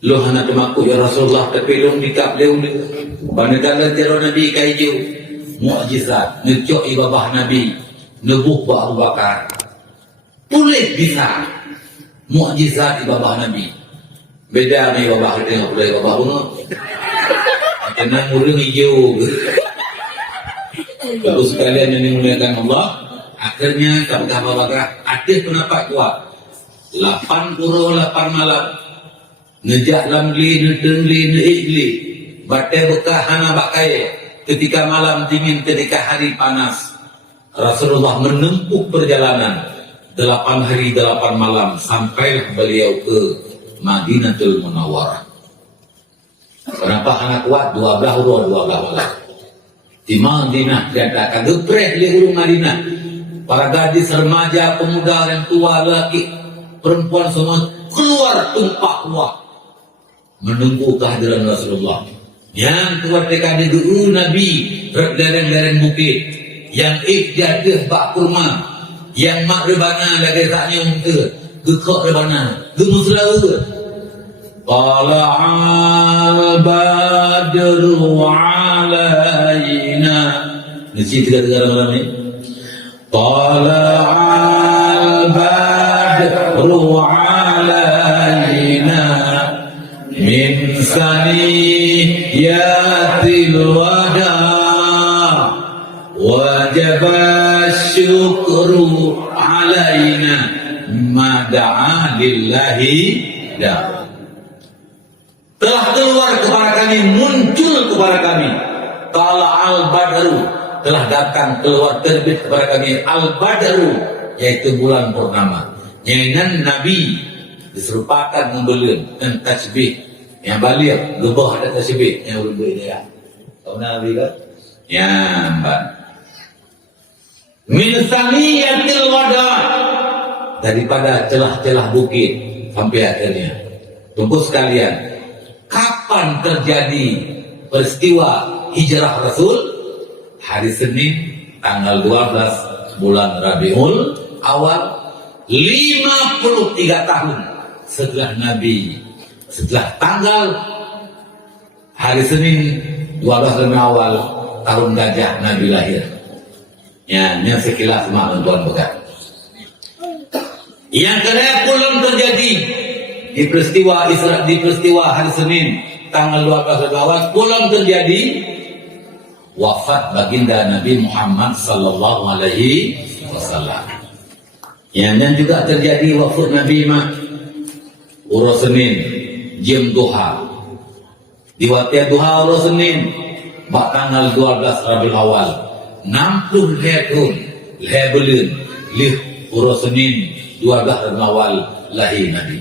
lo hana dimakut ya Rasulullah, tapi lo dikap leung dia. Bandingkan jero Nabi kaiju. Mu'jizat, ngecok ibabah Nabi, nebuh buat Abu Bakar. Boleh bisa mu'jizat ibabah Nabi. Beda ni ibabah kita, tengok boleh ibabah pun. Kena murung hijau. Lalu sekalian yang dimuliakan Allah, akhirnya kata Abu Bakar, ada pendapat kuat. 8 malam. Ngejak lamli, netengli, neikli. Batai bekah hana bakai. Ketika malam dingin, ketika hari panas, Rasulullah menempuh perjalanan 8 hari 8 malam sampai beliau ke Madinatul Munawwarah. Kenapa anak kuat 12 malam? Di Madinah diadakan geprek di urung Madinah. Para gadis, remaja, pemuda, yang tua, laki, perempuan semua keluar tumpah ruah menunggu kehadiran Rasulullah. Yang keluar dekat dulu Nabi lereng-lereng bukit, yang jatuh bak kurma, yang mak rebana lagi taknya untuk gekok rebana gemuslau. Tala'al badru alaina. Nasi tiga malam ni. Tala'al badru alaina min saniyatil wada wajaba syukru alaina ma da'a lillahi da. Telah keluar kepada kami, muncul kepada kami ta'ala al-badru, telah datang keluar terbit kepada kami al-badru, yaitu bulan purnama. Yang Nabi diserupakan membelian dan tasbih yang balik gebah ada tasbih yang berbeza dia. Tahu Nabi kan? Ya, Mbak. Min saniyatil wada, daripada celah-celah bukit sampai akhirnya. Tunggu sekalian, kapan terjadi peristiwa hijrah Rasul? Hari Senin tanggal 12 bulan Rabiul Awal, 53 tahun setelah Nabi, setelah tanggal hari Senin 12 Rabiul Awal tahun gajah Nabi lahir. Ya, ini sekilas tuan bekat. Yang kedua belum terjadi di peristiwa Isra, di peristiwa hari Senin tanggal 12 Rabiul Awal belum terjadi wafat baginda Nabi Muhammad sallallahu alaihi wasallam. Yang juga terjadi wafat Nabi urus Senin jam duha. Di waktu duha urus Senin bak tanggal 12 Rabiul Awal 60 tahun bulan lih urus Senin 12 Rabiul Awal lahir Nabi.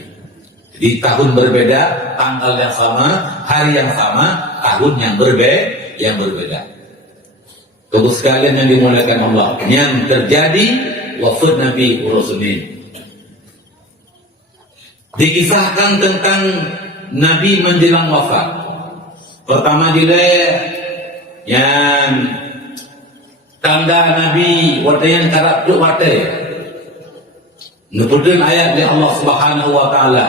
Di tahun berbeda, tanggal yang sama, hari yang sama, tahun yang berbeda. Tunggu sekalian yang dimuliakan Allah, yang terjadi wafat Nabi urus Senin. Dikisahkan tentang Nabi menjelang wafat. Pertama dilihat yang tanda Nabi watayan karab duk watai. Nubutin ayat dari Allah Subhanahu wa taala.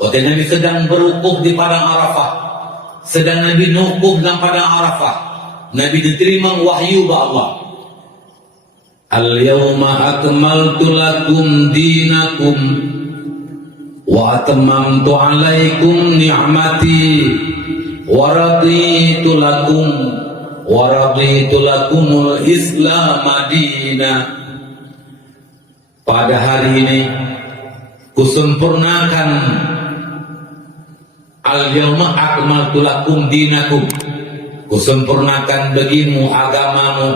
Waktu Nabi sedang berwukuf di padang Arafah, sedang Nabi nukuf dalam padang Arafah, Nabi diterima wahyu ba Allah. Al-yawma akmaltu lakum dinakum wa atmamtu alaikum ni'mati wa raditu lakumul Islam madina. Pada hari ini kusempurnakan al-yawma akmaltu lakum dinakum, kusempurnakan bagimu agamamu,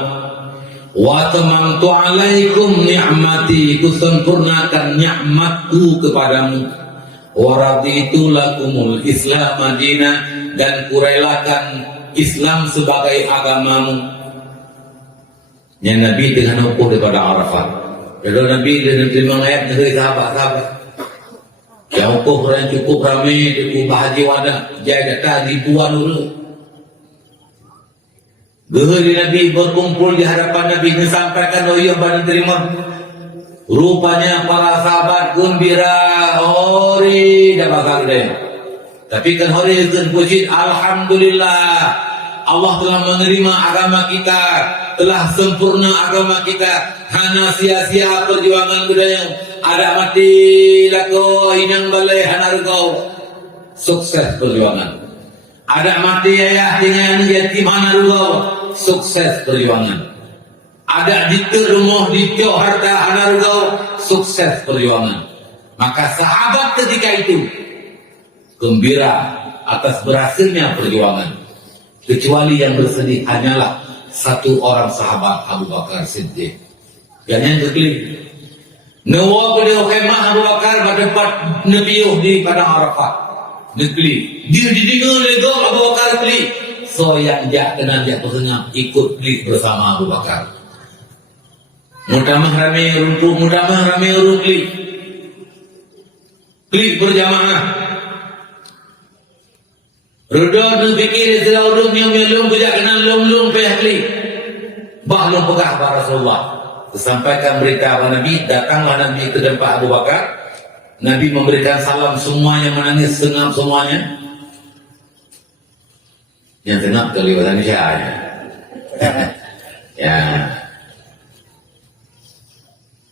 wa tamamtu alaikum ni'mati, kusempurnakan nikmatku kepadamu, wa raditu lakumul Islam madina, dan kurelakan Islam sebagai agamamu. Yang Nabi dengan ukur daripada Arafah. Lalu Nabi dengan terima ayat dari sahabat-sahabat. Yang ukur yang cukup ramai, cukup bahagia wadah, jaga tadi tuan dulu. Gehari Nabi berkumpul di hadapan Nabi disampaikan oh iya pada terima. Rupanya para sahabat gembira, hori dah bakal dia. Tapi kan hori kan puji, alhamdulillah Allah telah menerima agama kita, telah sempurna agama kita. Hana sia-sia perjuangan budaya. Ada mati lako inang balai hana rugau. Sukses perjuangan. Ada mati ayah dengan yatim hana rugau. Sukses perjuangan. Ada diterumuh ditiok harta hana rugau. Sukses perjuangan. Maka sahabat ketika itu gembira atas berhasilnya perjuangan. Kecuali yang bersedih hanyalah satu orang sahabat, Abu Bakar Siddiq. Yang keklik Nawa beliau kemah Abu Bakar berdebat Nabi di padang Arafah. Neklik dia didengar lego Abu Bakar klik. So yang jak kenal jak pesenang ikut klik bersama Abu Bakar. Mudamah rame rumput, mudamah rame klik. Klik berjamaah. Rudah tu fikir selalu nyom bujak kenal lom payah klik. Bah lom pegah pada Rasulullah. Disampaikan berita kepada Nabi, datanglah Nabi ke tempat Abu Bakar. Nabi memberikan salam, semuanya menangis, sengap semuanya. Yang sengap kelihatan saya. Ya.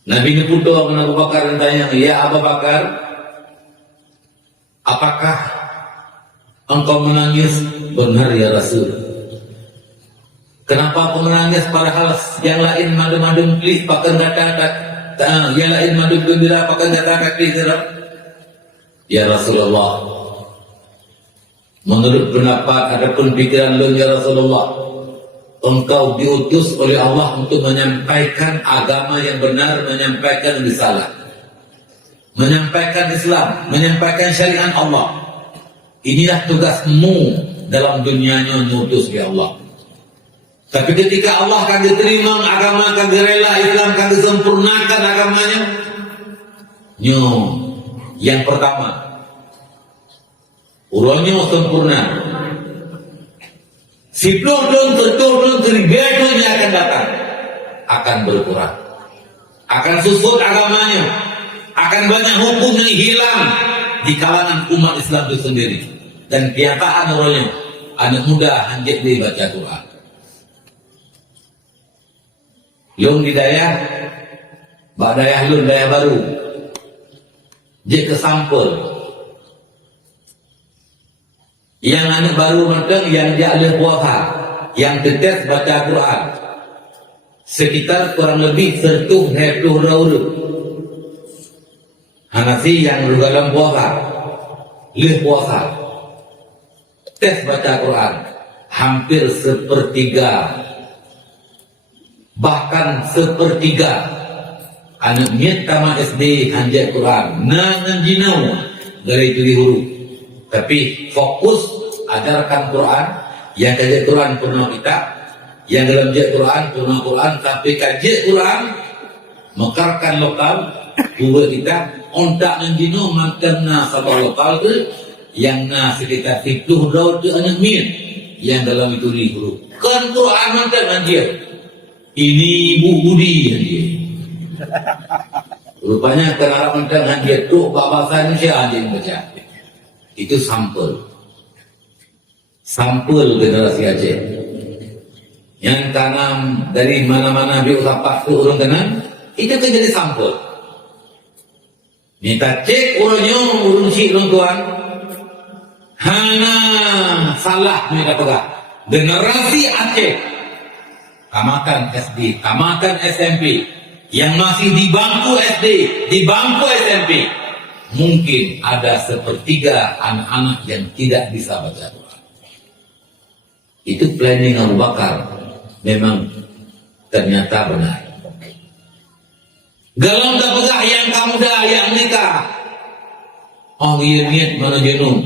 Nabi ini putus dengan Abu Bakar dan tanya, ya Abu Bakar, apakah engkau menangis? Benar ya Rasul. Kenapa aku menangis padahal yang lain madem-madem klik pakai datang yang lain madu gembira apakah katakan dikira? Ya Rasulullah, menurut pendapat adapun pikiran lu ya Rasulullah, engkau diutus oleh Allah untuk menyampaikan agama yang benar, menyampaikan risalah, menyampaikan Islam, menyampaikan syariat Allah. Inilah tugasmu dalam dunianya diutus oleh Allah. Tapi ketika Allah akan diterima agama, akan direla Islam, akan disempurnakan agamanya, yang pertama, urangnya sempurna. Si belum terbedonya akan datang, akan berkurang, akan susut agamanya, akan banyak hukum yang hilang di kalangan umat Islam itu sendiri. Dan kenyataan orangnya, anak muda hanjit dia baca Quran. Lung di daya, bak daya lung daya baru, dia kesampul. Yang anak baru macam yang dia ada puasa, yang tetes baca Quran, sekitar kurang lebih 120 raul. Hanasi yang dalam puasa, leh puasa, tes baca Quran, hampir sepertiga, bahkan sepertiga anak niat tamat SD hanjat Quran, nangan jinau dari tulis huruf. Tapi fokus ajarkan Quran, yang kaji Quran pernah kita, yang dalam kaji Quran pernah Quran, tapi kaji Quran mekarkan lokal, buat kita ontak dan jino makan na satu lokal tu, yang na sekitar 10 raud tu anak min, yang dalam itu di huruf. Kan Quran mantan anjir, ini Bu Budi anjir. Rupanya kenapa mantan anjir tu bahasa Indonesia anjir baca. Itu sampel generasi Aceh yang tanam dari mana-mana biusapak itu urang tenang, itu kan jadi sampel. Minta cek urangnya urung si urang tuan, hana salah mereka pegang. Generasi Aceh tamatan SD, tamatan SMP, yang masih di bangku SD, di bangku SMP, mungkin ada sepertiga anak-anak yang tidak bisa baca Quran. Itu planning Abu Bakar, memang ternyata benar. Galang tak pegah yang kamu dah yang nikah. Oh iya niat mana jenuh,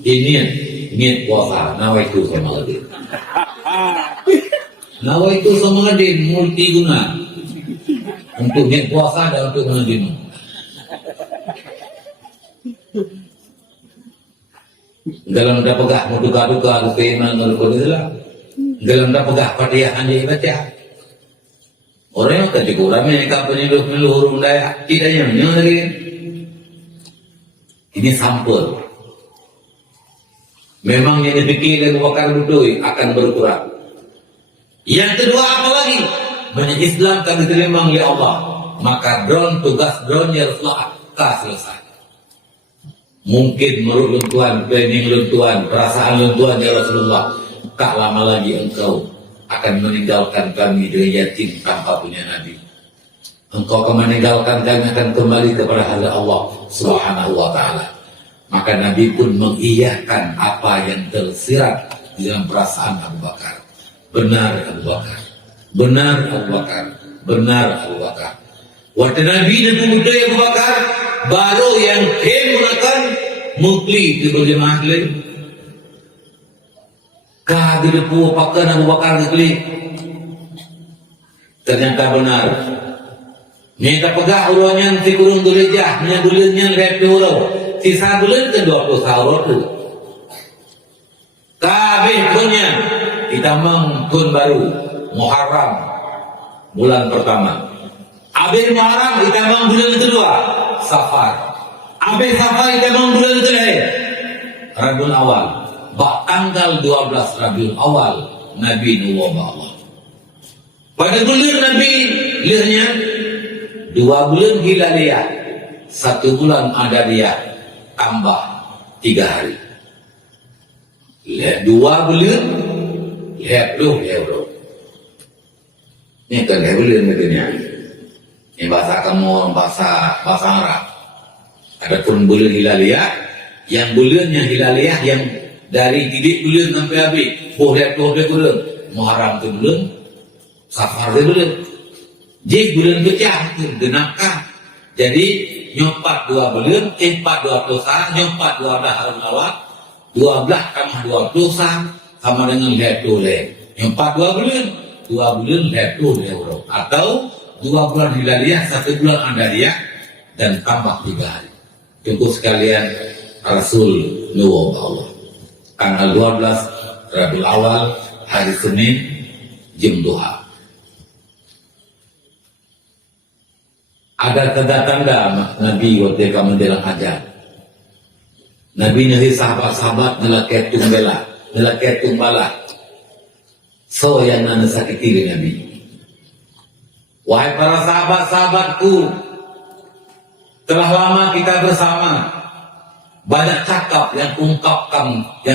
niat puasa, nawa itu sama lagi. Nawa itu sama lagi multiguna untuk niat puasa dan untuk mana jenuh. Dalam dah pegah mau duka-duka keiman ngelukul dalam dah pegah padiyah hanya baca orang yang ketika orang yang kapal meluhur daya tidak yang lagi. Ini sampel memang yang dipikir dan bakal duduk akan berkurang. Yang kedua apa lagi? Banyak Islam kan diterima oleh Allah, maka tugas drone ya Rasulullah akan selesai. Mungkin menurut Tuhan, planning Tuhan, perasaan Tuhan ya Rasulullah, tak lama lagi engkau akan meninggalkan kami dengan yatim tanpa punya Nabi. Engkau akan meninggalkan kami akan kembali kepada hadirat Allah Subhanahu wa Ta'ala. Maka Nabi pun mengiyakan apa yang tersirat di dalam perasaan Abu Bakar. Benar Abu Bakar, benar Abu Bakar, benar Abu Bakar. Waktu Nabi dan pemuda Abu Bakar baru yang menggunakan mukli di berjemaah lain. Kah di depu pakai Abu Bakar mukli. Ternyata benar. Nyata pegah urangnya si kurung durejah, nya bulannya lebih urang. Sisa bulan ke 20 sahur tu. Kabeh punya kita mengkun baru Muharram bulan pertama. Abis Muharram kita meng bulan kedua Safar. Abis Safar kita meng bulan terakhir Rabiul Awal. Bak tanggal 12 Rabiul Awal Nabi Nuwah Allah. Pada bulan Nabi lirnya 2 bulan Hilaliyah, 1 bulan Adariyah, tambah 3 hari. Lihat 2 bulan, lihat bro. Ini kan bulan katanya. Ini bahasa kamu, bahasa Arab. Adapun bulan hilaliyah, yang bulannya hilaliyah yang dari titik bulan sampai habis, boleh bulan, Muharram itu bulan, Safar itu bulan. Jadi bulan pecah itu genapkan. Jadi nyopat 2 bulan, 4 21, nyopat 12 hari awal, 12 tambah 20 sama dengan letu le. Nyopat 2 bulan, 2 bulan letu le atau 2 bulan hilaliyah, 1 bulan andaliyah dan tambah 3 hari. Tunggu sekalian, Rasul Nuh Allah. Tanggal 12 Rabiul Awal, hari Senin, jam duha. Ada tanda-tanda Nabi waktu kamu dalam ajar. Nabi nyari sahabat-sahabat nelakai tunggala, nelakai tungbala. So yang nana sakiti Nabi. Wahai para sahabat-sahabatku, telah lama kita bersama. Banyak cakap yang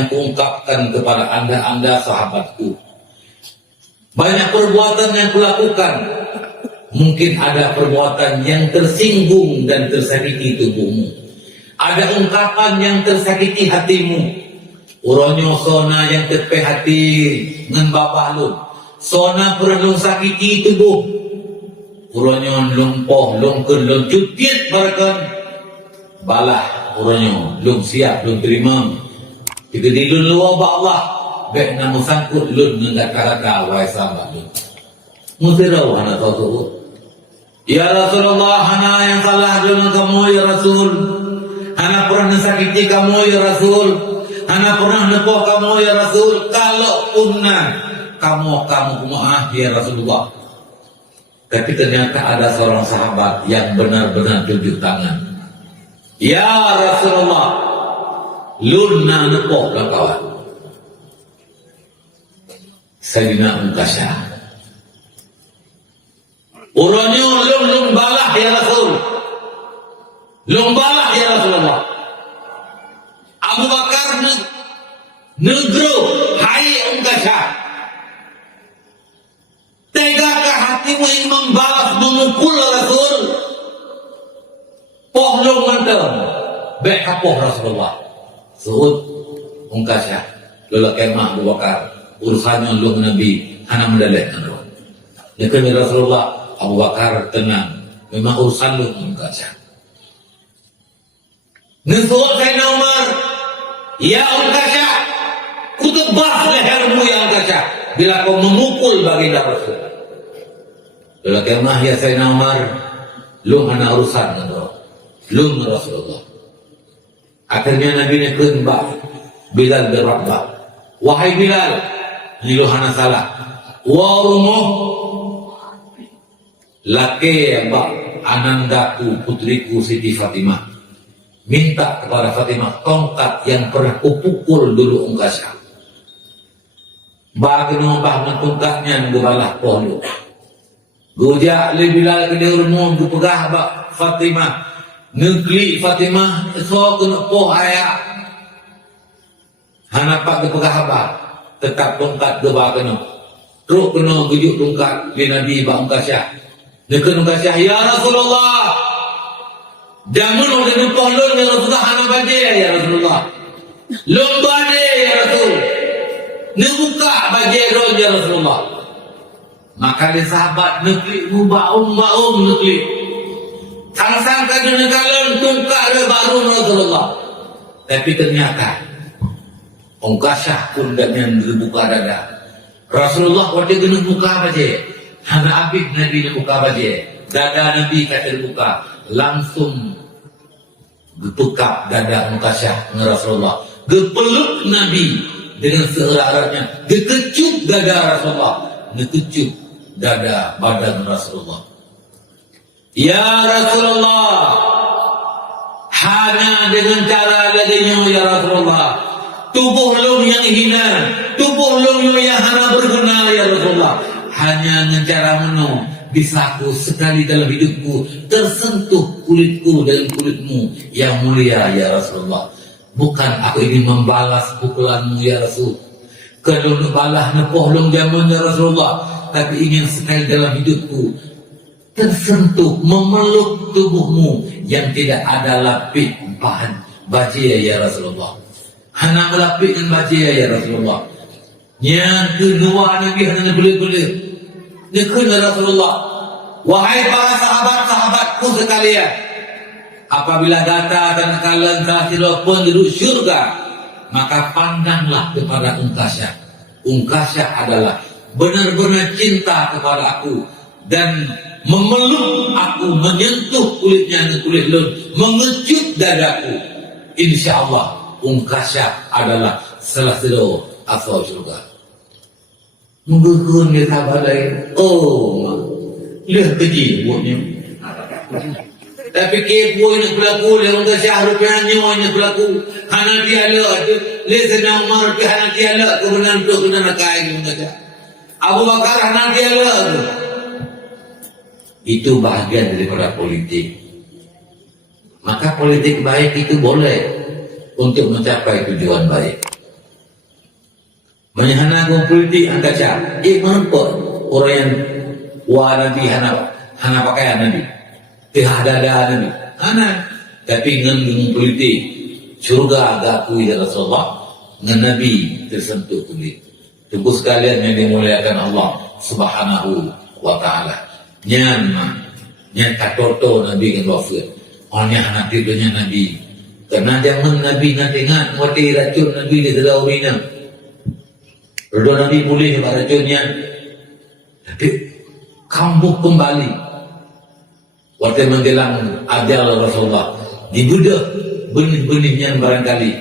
kuungkapkan kepada anda sahabatku. Banyak perbuatan yang kulakukan. Mungkin ada perbuatan yang tersinggung dan tersakiti tubuhmu. Ada ungkapan yang tersakiti hatimu. Uronyo sona yang tepe hati ngan babalun. Sona perlu sakiti tubuh. Uronyo lumpoh, lungkun, luncutiet barakan. Balah uronyo, lung siap, lung terima. Jika dilun luar Allah, baik namu sangkut lun ngengkat-kata wahai sahabat lun. Mutirau anak tahu. Ya Rasulullah, hana yang salah dengan kamu ya Rasul. Hana pernah sakiti kamu ya Rasul. Hana pernah nepoh kamu ya Rasul. Kalau pernah kamu maaf ya Rasulullah. Tapi ternyata ada seorang sahabat yang benar-benar tunjuk tangan. Ya Rasulullah, luna nepoh lah kawan. Sayyidina Unkashah. Urangnya lung balah ya Rasul. Lung balah ya Rasulullah. Abu Bakar negro hai Unkashah. Tegakah hatimu ingin membalas memukul Rasul? Poh lung mantap. Baik kapoh Rasulullah. Suhud Unkashah. Lola kemah Abu Bakar. Urusannya lung Nabi hana mendalek kan. Demi Rasulullah. Abu Bakar tenang. Memang urusan lu Unkashah. Ngesuat Sayyidina Umar. Ya Unkashah, ku tebas lehermu ya Unkashah bila kau memukul baginda Rasul. Bila kemah ya Sayyidina Umar, lu hana urusan dengan lu Rasulullah. Akhirnya Nabi nekun Bilal bin Rabah. Wahai Bilal, ini lu hana salah. Wa rumuh laki anandaku putriku Siti Fatimah minta kepada Fatimah tongkat yang pernah kupukul dulu Unkashah. Bagi nombah mentungkatnya ngebalah pohlu. Gujak Bilal ke diurmu gupegah Fatimah ngekli Fatimah so kena poh ayah. Hanapak gupegah tetap tongkat gebah kena. Terus kena gujuk tongkat di Nabi Unkashah. Nekun Unkashah, ya Rasulullah, jangan udah numpah lun ya Rasulullah, hana baje ya Rasulullah, lun baje ya Rasul, nebuka baje lun ya Rasulullah. Maka dia sahabat nekli baum nekli, sang kadang kalon tungkak le baru Rasulullah. Tapi ternyata Unkashah pun dengan terbuka dada. Rasulullah waktu itu buka baje. Hana abid Nabi buka baje, dada Nabi kata buka, langsung getukap dada Unkashah dengan Rasulullah, gepeluk Nabi dengan seerat-eratnya, gekecup dada Rasulullah, gekecup dada badan Rasulullah. Ya Rasulullah, hanya dengan cara lainnya ya Rasulullah, tubuh lum yang hina, tubuh lum yang hana berguna ya Rasulullah. Hanya dengan cara menu bisa aku sekali dalam hidupku tersentuh kulitku dengan kulitmu yang mulia ya Rasulullah. Bukan aku ingin membalas pukulanmu ya Rasul. Kalau balah nepoh long jamun ya Rasulullah. Tapi ingin sekali dalam hidupku tersentuh, memeluk tubuhmu yang tidak ada lapik bahan bajia ya Rasulullah. Hana melapik dengan bajia ya Rasulullah. Yang kedua Nabi hana boleh-boleh. Nekun ya Rasulullah. Wahai para sahabat-sahabatku sekalian, apabila data dan kalian telah penduduk syurga, maka pandanglah kepada Ungkasyah. Ungkasyah adalah benar-benar cinta kepada aku dan memeluk aku, menyentuh kulitnya dengan kulit lun, mengecut dadaku. Insya Allah Ungkasyah adalah salah satu asal syurga. Menggugurkan dia sahabat lain. Oh, lihat keji buatnya. Tapi kepo ini berlaku, dia Ungkasyah rupiahnya ini berlaku. Hana dia lah, dia senang marah, hana dia lah kebenaran tu kena nak kain Ungkasyah. Abu Bakar hana dia lah tu. Itu bahagian daripada politik. Maka politik baik itu boleh untuk mencapai tujuan baik. Menyahanakan politik Ungkasyah, mengapa orang yang wah Nabi hana pakaian Nabi, tiha dada Nabi, hana. Tapi dengan politik syurga agakui ya Rasulullah, dengan Nabi tersentuh kulit. Tunggu sekalian yang dimuliakan Allah Subhanahu wa Ta'ala. Nyan katoto Nabi kan wafat. Orangnya anak tidurnya Nabi. Karena zaman Nabi nanti ingat mati racun Nabi di dalam urina. Redha Nabi boleh buat racunnya. Tapi kambuh kembali. Waktu menjelang ajal Rasulullah, dibudah benih-benihnya barangkali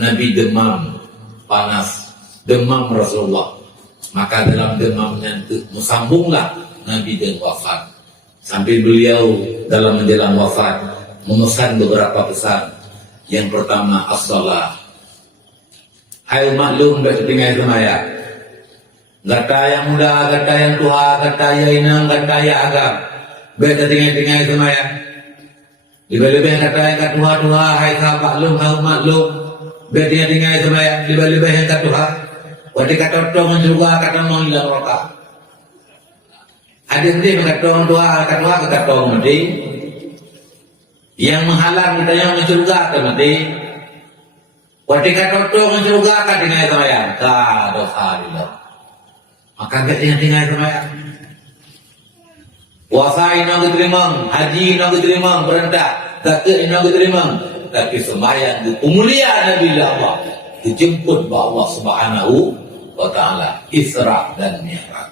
Nabi demam, panas, demam Rasulullah. Maka dalam demamnya itu sambunglah Nabi dan wafat. Sampai beliau dalam menjelang wafat memesan beberapa pesan. Yang pertama, as-salah. Hai maklum baik tinggal semaya. Gata yang muda, gata yang tua, gata yang inang, gata yang agam. Baik tinggal semaya. Lebih-lebih kata yang tua-tua, hai sahabat maklum, hai maklum. Baik tinggal semaya. Lebih-lebih yang tua. Waktu kata tong juga kata mau hilang rokok. Ada nanti kata orang tua, kata orang mati. Yang menghalang kita yang mencuriga ke mati. Waktu kata orang mencuriga ke tinggal semayang, ke dosa dia. Maka gak tinggal semayang. Puasa ina diterima, haji ina diterima, berendah, zakat ina diterima. Tapi semayang itu pemuliaan Nabi Allah. Dijemput oleh Allah Subhanahu wa Ta'ala. Isra dan Mi'raj.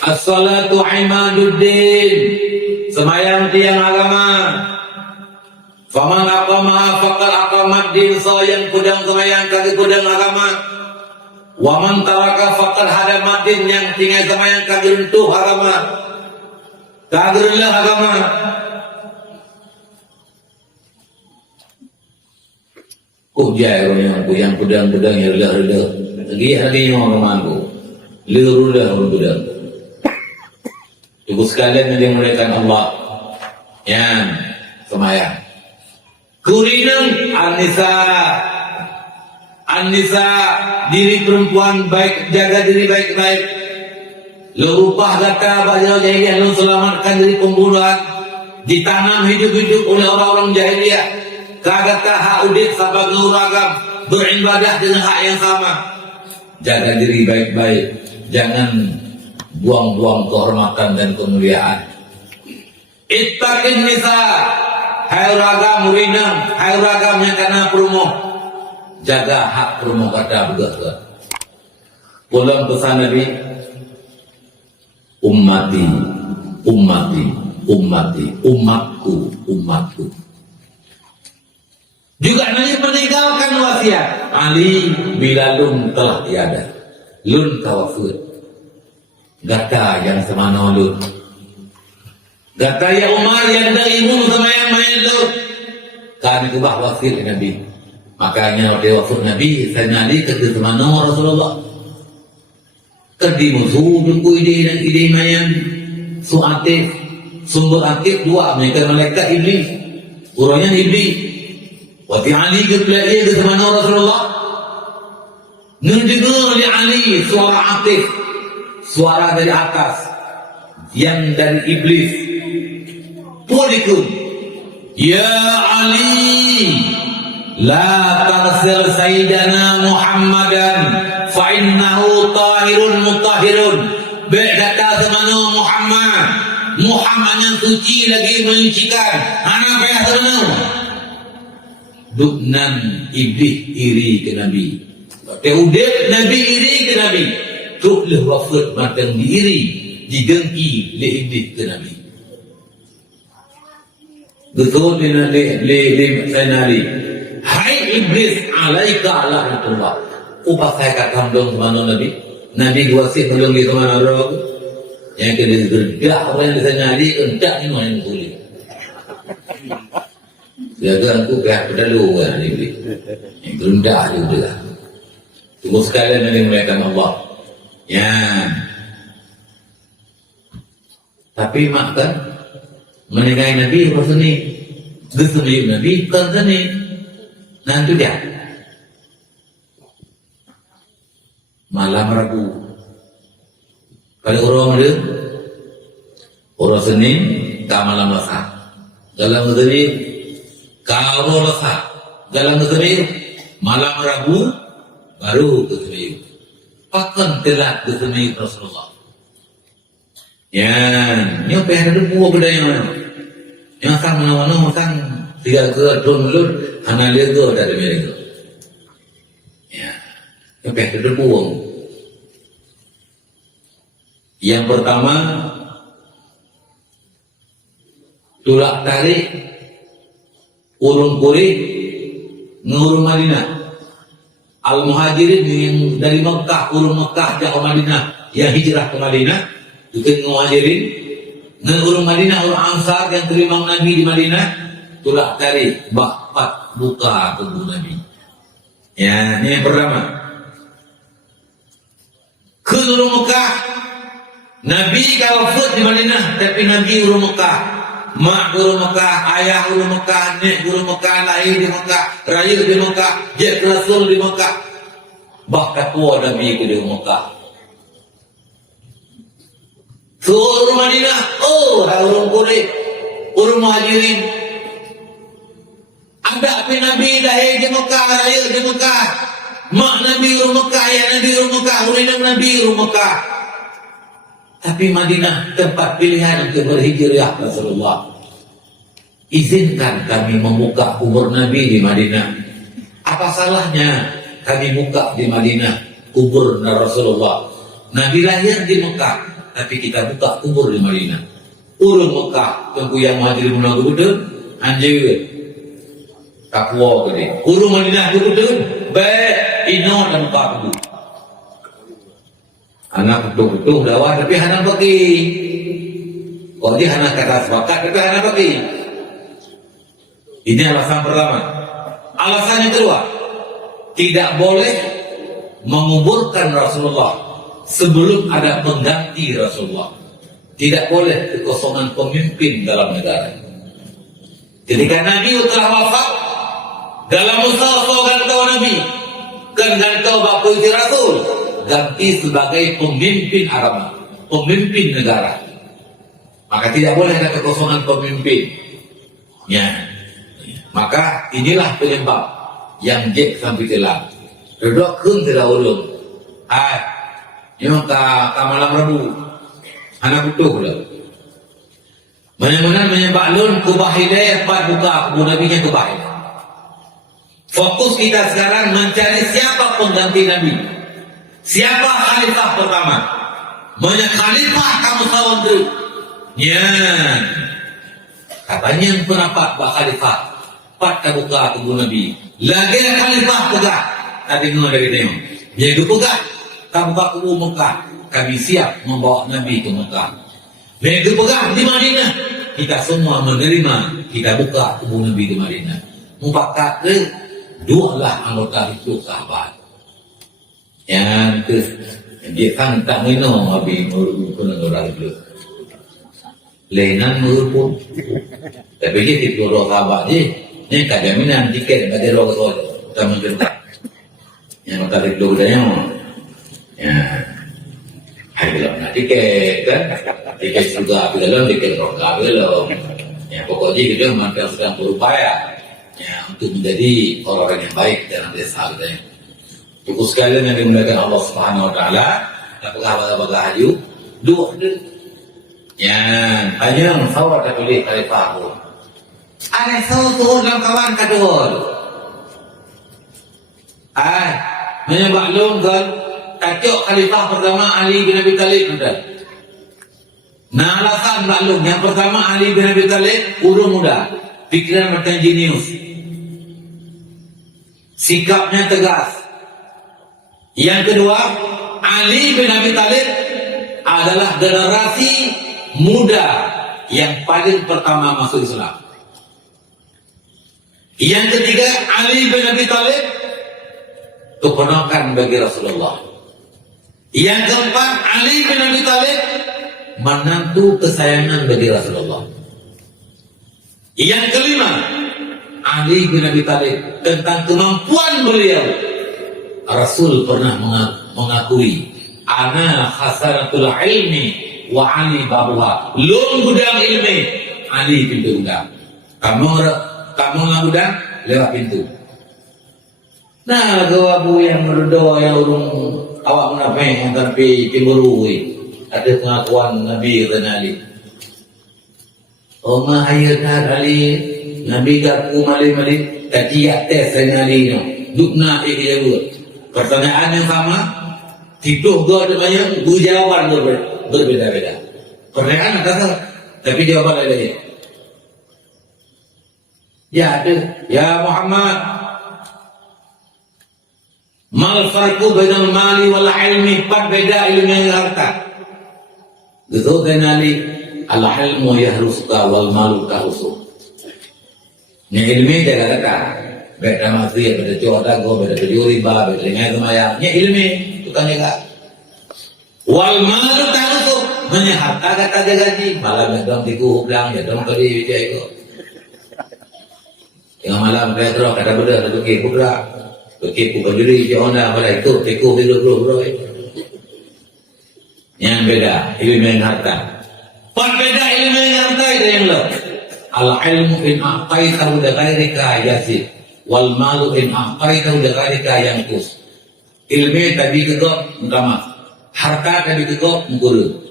As-salatu imaduddin. Semayang tiang agama. Faman aqamaha faqad aqamad din. Sayang kudang semayang kaki kudang agama. Waman taraka faqad hadamad din. Yang tinggal semayang kaki runtuh agama. Kagerilah agama. Kujai yang kudang-kudang yang redah-redah. Lagi yang orang mampu. Lirulah orang kudang. Ibu sekalian yang dimuliakan Allah, yang semayang. Kurinam An-Nisa, diri perempuan baik, jaga diri baik-baik. Lurupah kata bajau jahiliyah, lu selamatkan dari pembunuhan, ditanam hidup-hidup oleh orang-orang jahiliyah. Kagata hak udit sabab nuragam, beribadah dengan hak yang sama. Jaga diri baik-baik, jangan buang-buang kehormatan dan kemuliaan. Ittaqin nisa, hai ragam murinam, hai ragam yang kena perumoh. Jaga hak perumoh kata begitu. Pulang pesan Nabi, ummati, umatku. Juga Nabi meninggalkan wasiat. Ali bila lun telah tiada, lun kawafut. Gata yang semana lun. Gata ya Umar yang darimu sama yang main lun. Kan itu bah wasiat Nabi. Makanya waktu wafat Nabi, saya nyali ke semana Rasulullah. Kerdi musuh jumpu ide dan ide mayan suatif, sumber aktif dua mereka malaikat iblis, orangnya iblis. Waktu Ali ke belakang ke semana Rasulullah. Mendengar oleh Ali suara aktif, suara dari atas. yang dari iblis. Pulikun, ya Ali, la tarsil sayyidana Muhammadan fa innahu tahirun mutahhirun. Berkata semana Muhammad yang suci lagi menyucikan. Anak payah senang. Duknan iblis iri ke Nabi. Teudep Nabi iri ke Nabi. Tuk leh wafat matang diiri, didengki le iblis ke Nabi. Betul le Ali. Hai iblis, alaika la'natullah. Upah saya kat kandung semana Nabi. Nabi wasih belum di kemana orang. Yang kena gerdak orang yang bisa nyari kendak ni mana yang boleh. Jaga aku pihak pedalu kan iblis. Yang gerdak juga. Tunggu sekalian yang dimuliakan Allah. Ya. Tapi mak kan menikahi Nabi apa seni? Gesemi Nabi kan seni. Nah itu dia. Malam Rabu. Kalau orang ada orang Senin tak malam Selasa. Dalam Senin kalau Selasa. Dalam Senin malam Rabu baru ke Senin. Pakan telat ke Senin Rasulullah. Ya, ni apa yang ada buah benda yang mana? Yang akan mana-mana makan tiga ke dua mulut, hanya lega dari mereka. Ya, apa yang ada buah? Yang pertama, tulak tarik, urun kurik, ngurun Madinah. Al-Muhajirin yang dari Mekah, urun Mekah, jauh Madinah, yang hijrah ke Madinah. Itu Muhajirin, ngurun Madinah, urun Ansar yang terima Nabi di Madinah. Tulak tarik, bakat buka tubuh Nabi. Ya, ini yang pertama. Ke urun Mekah. Nabi wafat di Madinah, tapi Nabi urun Mekah. Mak urun Mekah, ayah urun Mekah, nek urun Mekah, lahir di Mekah, raya di Mekah, jet Rasul di Mekah. Bahkan tua Nabi ke di Mekah. Urun Madinah, urun kulit, urun Muhajirin. Ada apa Nabi lahir di Mekah, raya di Mekah. Mak Nabi urun Mekah, ayah Nabi urun Mekah, urun Nabi urun Mekah. Tapi Madinah tempat pilihan untuk berhijrah Rasulullah. Izinkan kami membuka kubur Nabi di Madinah. Apa salahnya kami buka di Madinah kubur Rasulullah? Nabi lahir di Mekah, tapi kita buka kubur di Madinah. Urun Mekah, tengku yang Muhajirin menunggu betul, anjir. Takwa ke dia. Urun Madinah betul, baik, ino dan buka kubur. Anak betul-betul dakwah tapi anak pergi. Kok dia anak kata sepakat tapi anak pergi. Ini alasan pertama. Alasan yang kedua, tidak boleh menguburkan Rasulullah sebelum ada pengganti Rasulullah. Tidak boleh kekosongan pemimpin dalam negara. Ketika Nabi telah wafat, dalam usaha gantung Nabi, kan gantung bapak Rasul, ganti sebagai pemimpin agama, pemimpin negara. Maka tidak boleh ada kekosongan pemimpin. Ya. Maka inilah penyebab yang Jack sampai telah. Redok kun tidak ulung. Ini maka malam Rabu. Anak butuh lah. Mana-mana menyebab lun kubah hidayah part buka kubur Nabi nya kubah hidayah. Fokus kita sekarang mencari siapa pengganti Nabi. Siapa khalifah pertama? Banyak khalifah kamu tahu tu? Ya. Katanya yang pendapat Pak Khalifah. Pat buka tubuh Nabi. Lagi khalifah tegak. Tadi dengar dari tengok. Dia buka. Kamu buka tubuh Mekah. Kami siap membawa Nabi ke Mekah. Dia buka di Madinah. Kita semua menerima. Kita buka tubuh Nabi di Madinah. Mufakat dua lah anggota itu sahabat. Yang dia kan tak minum habis murukun orang itu. Lenan murukun. Tapi dia tipu roh sahabat je. Ni tak jaminan tiket bagi roh soal. Tak mencerita. Yang tarik dulu dah yang. Ya. Hai belum nak tiket kan? Tiket juga belum, tiket roda belum. Ya pokoknya kita memang sedang berupaya ya untuk menjadi orang yang baik dalam desa kita. Cukup sekalian yang dimuliakan Allah Subhanahu Wa Taala. Apakah haju dua ya hanya sawat tertulis kali tahun. Ada satu dalam kawan kadul. Menyebaklumkan kacau khalifah pertama Ali bin Abi Talib sudah. Nah alasan maklum yang pertama Ali bin Abi Talib urung muda, pikiran macam jenius, sikapnya tegas. Yang kedua Ali bin Abi Talib adalah generasi muda yang paling pertama masuk Islam. Yang ketiga Ali bin Abi Talib keponakan bagi Rasulullah. Yang keempat, Ali bin Abi Talib menantu kesayangan bagi Rasulullah. Yang kelima, Ali bin Abi Talib tentang kemampuan beliau. Rasul pernah mengakui, ana khasanatul ilmi wa Ali babuha. Lung gudang ilmi, Ali pintu gudang. Kamu gudang lewat pintu. Nah, abu yang berdoa yang urung awak munafik yang tapi cemburu ada pengakuan Nabi dan Ali. Oh mahayatna Ali Nabi gaku mali katiak tes Ali no dukna ikhyaru. Pertanyaan yang sama tiduh gua banyak gua jawaban berbeda-beda. Pertanyaan ada tapi jawaban lain. Ya ada ya Muhammad mal farqu bainal mali wal ilmi, beda ilmu dan harta. Gitu kan Ali, al ilmu yahrusuka wal malu tahrusu. Nya ilmu jaga harta. Beda masih beda jodoh go, beda juri ba, beda dengan semaya. Nya ilmu tukang jaga. Wal malu tahrusu, nya harta kata jaga ji, malam dong tiku hublang ya dong kali dia itu. Yang malam Pedro kata beda tu ke hublang. Begitu berdiri jangan pada itu tiku bro. Yang beda ilmu yang harta. Berbeda ilmu yang harta itu yang lo. Al ilmu in aqaitahu li ghairika yasir wal malu in aqaitahu li ghairika yanqus. Ilmu tadi kegok utama. Harta tadi kegok mengurut.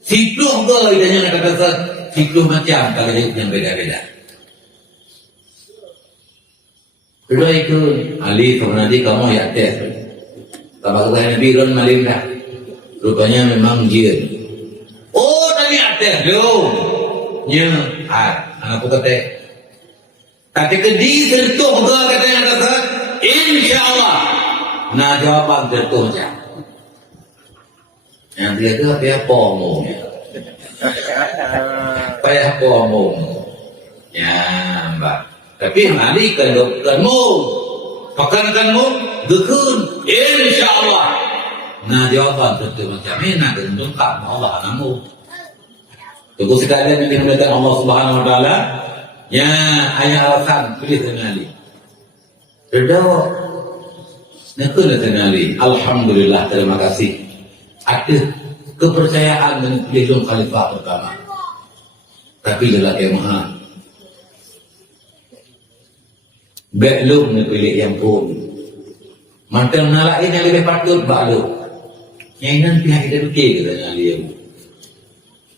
Sikluh go idanya kata sikluh macam kalau yang beda-beda. Sudah itu Ali nanti kamu ya tes. Kalau kata Nabi Ron Malim dah. Rupanya memang jin. Oh tadi tes lo. Nya, anak kata. Tapi kedi sentuh ke kata yang kata. InsyaAllah. Nah jawaban sentuh macam. Yang dia tu apa pomo. Payah pomo. Ya mbak. Tapi hari kanmu, pakankanmu, gekun, insyaAllah. Nah jawaban tentu macam ini, nak lengkap Allah namu. Tunggu sekalian yang dimuliakan Allah Subhanahu Wa Taala. Ya, hanya alasan pilih tenali. Berdoa, nak tenali. Alhamdulillah, terima kasih. Ada kepercayaan menjadi khalifah pertama. Tapi lelaki yang maha. Belum pilih yang pun. Mantan nalain yang lebih patut balu. Yang nan pihak kita fikir katanya dia.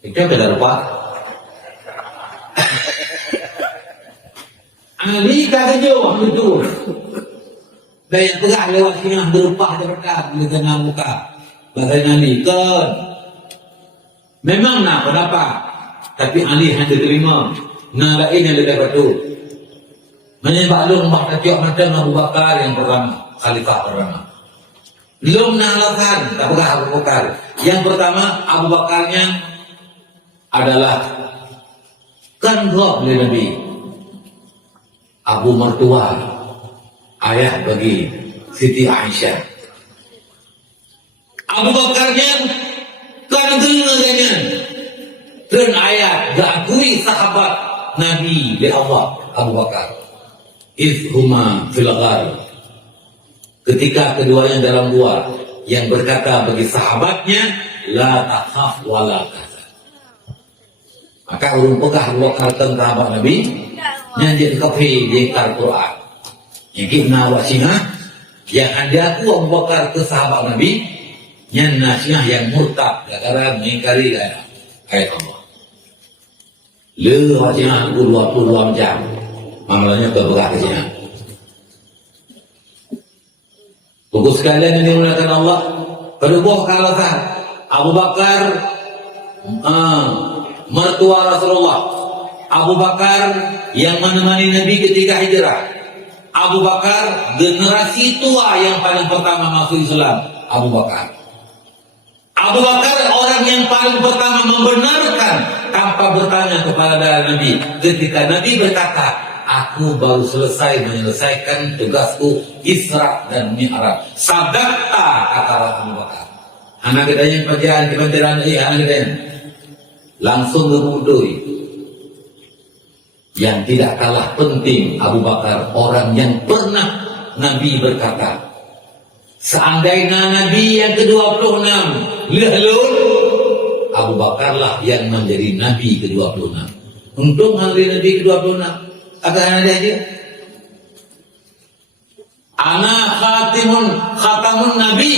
Itu benar pak. Ali kata jauh itu. Gaya pegah lewat sini berupah dekat bila kena muka. Bahasa Ali kan. Memang nak kenapa? Tapi Ali hanya terima nalain yang lebih patut. Menyebaklum bahkan tiap macam Abu Bakar yang pertama, khalifah pertama. Belum alasan, tak bukan Abu Bakar. Yang pertama Abu Bakarnya adalah kanzab oleh Nabi. Abu mertua, ayah bagi Siti Aisyah. Abu Bakarnya kanzab dan ayat diakui sahabat Nabi di Allah Abu Bakar. Izhuma fil ghar. Ketika keduanya dalam gua yang berkata bagi sahabatnya la takhaf wa la tahzan. Maka urung pegah Abu Bakar tentang sahabat Nabi yang jadi kafe di Al-Quran. Yang kita wasingah yang ada aku Abu Bakar ke sahabat Nabi yang nasihat yang murtad gara-gara mengingkari ayat Allah. Le wasingah aku 22 jam. Mamalahnya ke pegah ke sini. Buku sekalian yang dimuliakan Allah, kedua alasan Abu Bakar mertua Rasulullah, Abu Bakar yang menemani Nabi ketika hijrah, Abu Bakar generasi tua yang paling pertama masuk Islam, Abu Bakar orang yang paling pertama membenarkan tanpa bertanya kepada Nabi ketika Nabi berkata, aku baru selesai menyelesaikan tugasku Isra dan Mi'raj. Sadaqta, kata Abu Bakar. Anak kita yang pelajaran kementerian anak kita langsung bermudui. Yang tidak kalah penting Abu Bakar orang yang pernah Nabi berkata, seandainya Nabi yang ke-26 lehlun, Abu Bakarlah yang menjadi Nabi ke-26. Untung hari Nabi ke-26 agak ada aja. Ana khatamun Nabi,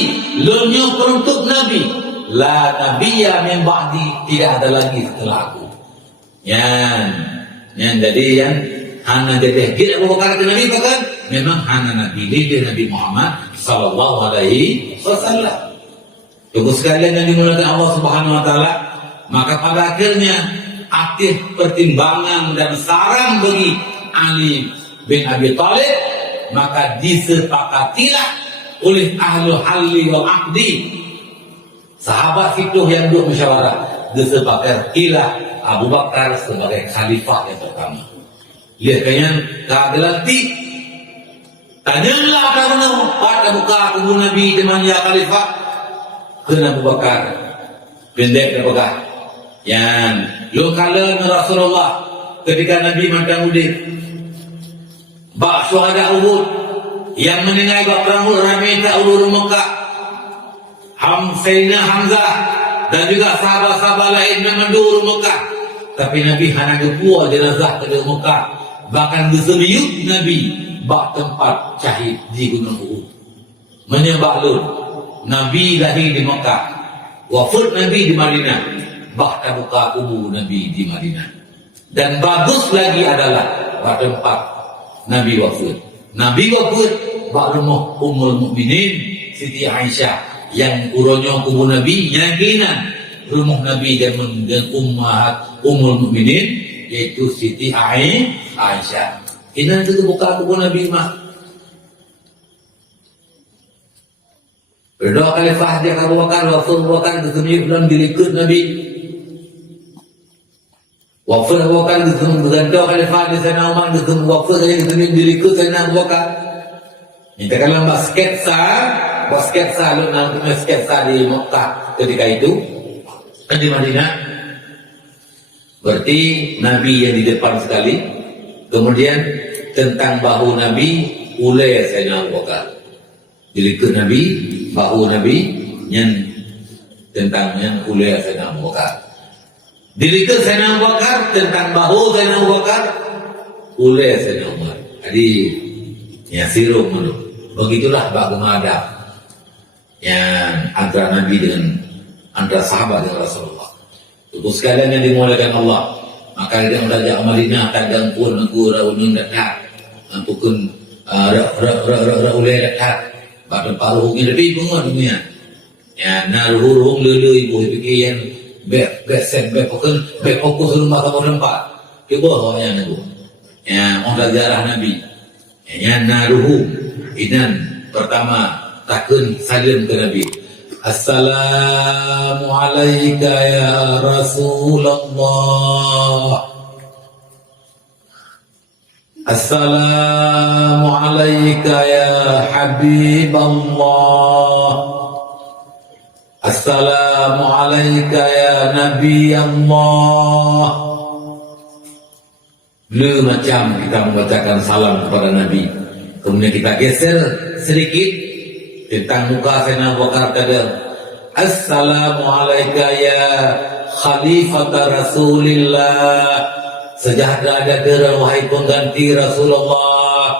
lunyo peruntuk Nabi. La nabiyya min ba'di, tidak ada lagi setelah aku. Yang jadi yang hana jadi kita Abu Bakar ke Nabi bahkan memang hana Nabi dia Nabi Muhammad sallallahu alaihi wasallam. Tunggu sekalian yang dimuliakan Allah Subhanahu wa taala, maka pada akhirnya aktif pertimbangan dan saran bagi Ali bin Abi Thalib, maka disepakatilah oleh ahlul halli wal aqdi, sahabat fiqh yang duduk musyawarah, disepakatilah Abu Bakar sebagai khalifah yang pertama. Lihat kalian keadilan ti, tanyalah karena pada muka kubu Nabi teman ya khalifah ke Abu Bakar pendek dan pegah. Yang lu kala Rasulullah ketika Nabi mantan mudik bak syuhada Uhud yang mendengar bak perang Uhud ramai tak ulur Mekah, Sayyidina Hamzah dan juga sahabat-sahabat lain yang mendur Mekah, tapi Nabi hanya kepuas jenazah ke Mekah, bahkan berseliuk Nabi bak tempat syahid di Gunung Uhud menyembah Lut. Nabi lahir di Mekah, wafat Nabi di Madinah, bahkan buka kubur Nabi di Madinah. Dan bagus lagi adalah pada tempat Nabi wafat. Nabi wafat bak rumah Ummul Mukminin Siti Aisyah yang uronyo kubur Nabi yakinan rumah Nabi dan ummahat Ummul Mukminin yaitu Siti Aisyah. Ini itu buka kubur Nabi mah. Berdoa khalifah dia Abu Bakar, Abu Bakar kesemui dalam dirikut Nabi. Wafat Abu Bakar berdoa khalifah di sana Umar kesemui wafat saya kesemui dirikut sana Abu Bakar. Kita kalau sketsa lu nanti sketsa di Mekah ketika itu kan di Madinah. Berarti Nabi yang di depan sekali. Kemudian tentang bahu Nabi ulai Sayyidina Abu Bakar. Dirikut Nabi, bahu Nabi yang tentang yang ulai Sayyidina Abu Bakar. Dirikut Sayyidina Abu Bakar tentang bahu Sayyidina Abu Bakar ulai Sayyidina Umar. Jadi ya sirum dulu. Begitulah bagaimana yang antara Nabi dengan antara sahabat dengan Rasulullah. Untuk sekalian yang dimuliakan Allah, maka dia mengajak Madinah kadang pun aku raunun dekat, ampun ulai dekat. Bahkan paruh ini lebih bunga dunia. Ya, naruh lulu ibu fikir yang beset fokus rumah kamu tempat. Kebo yang itu. Ya, orang jarah Nabi. Ya, naruh inan pertama takun salam ke Nabi. Assalamu alayka ya Rasulullah. Assalamu alayka ya Habiballah. Assalamu alayka ya Nabi Allah. Lu macam kita membacakan salam kepada Nabi. Kemudian kita geser sedikit tentang muka Sayyidina Abu Bakar kadang Assalamualaikum ya Khalifata Rasulillah. Sejahtera ada wahai pengganti Rasulullah.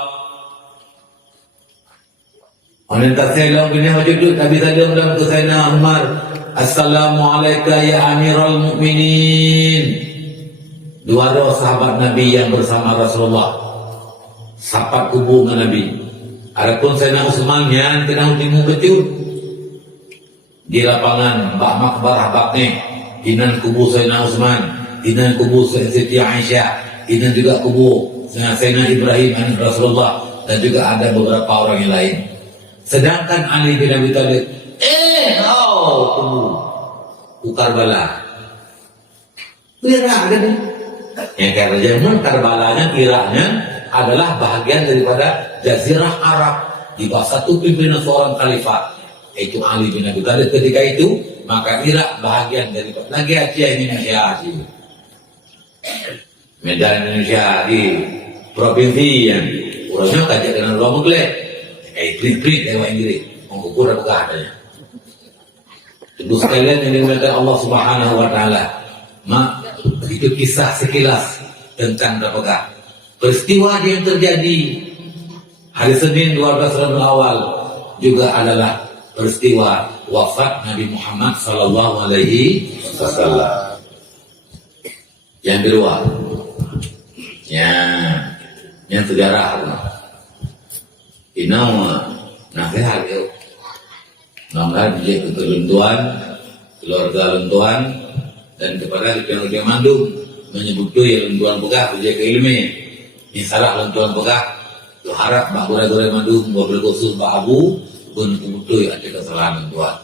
Orang tak saya bini macam tu, Nabi salam dalam ke Sayyidina Umar. Assalamualaikum ya Amirul Mukminin. Dua sahabat Nabi yang bersama Rasulullah sapat kubur dengan Nabi. Adapun Sayyidina Utsman yang kena timu betul di lapangan Bak Makbarah Bakne, dinan kubur Sayyidina Utsman, dinan kubur Siti Aisyah, dinan juga kubur Sayyidina Ibrahim anak Rasulullah, dan juga ada beberapa orang yang lain. Sedangkan Ali bin Abi Thalib kubur Karbala. Kira kan? Yang kata zaman Karbalanya kiranya adalah bahagian daripada Jazirah Arab di bawah satu pimpinan seorang khalifat, yaitu Ali bin Abi Thalib. Ketika itu maka Irak bahagian daripada lagi Aceh Indonesia, Medan Indonesia di provinsi yang urusnya kajak dengan luar Mughlek, print lewat Inggris, mengukur apa adanya. Ibu sekalian yang dimuliakan Allah Subhanahu Wa Taala, itu kisah sekilas tentang berapa peristiwa yang terjadi hari Senin 12 Rabiul Awal juga adalah peristiwa wafat Nabi Muhammad sallallahu alaihi wasallam. Yang kedua, yang sejarah inawa nasihat itu namanya dia keteruntuan keluarga luntuan dan kepada yang mandum menyebut tu yang luntuan pegah berjaga ilmi ini salah luntuan pegah tu harap bak gura-gura mandum buat berkhusus bak abu pun kebutuh ada kesalahan luntuan.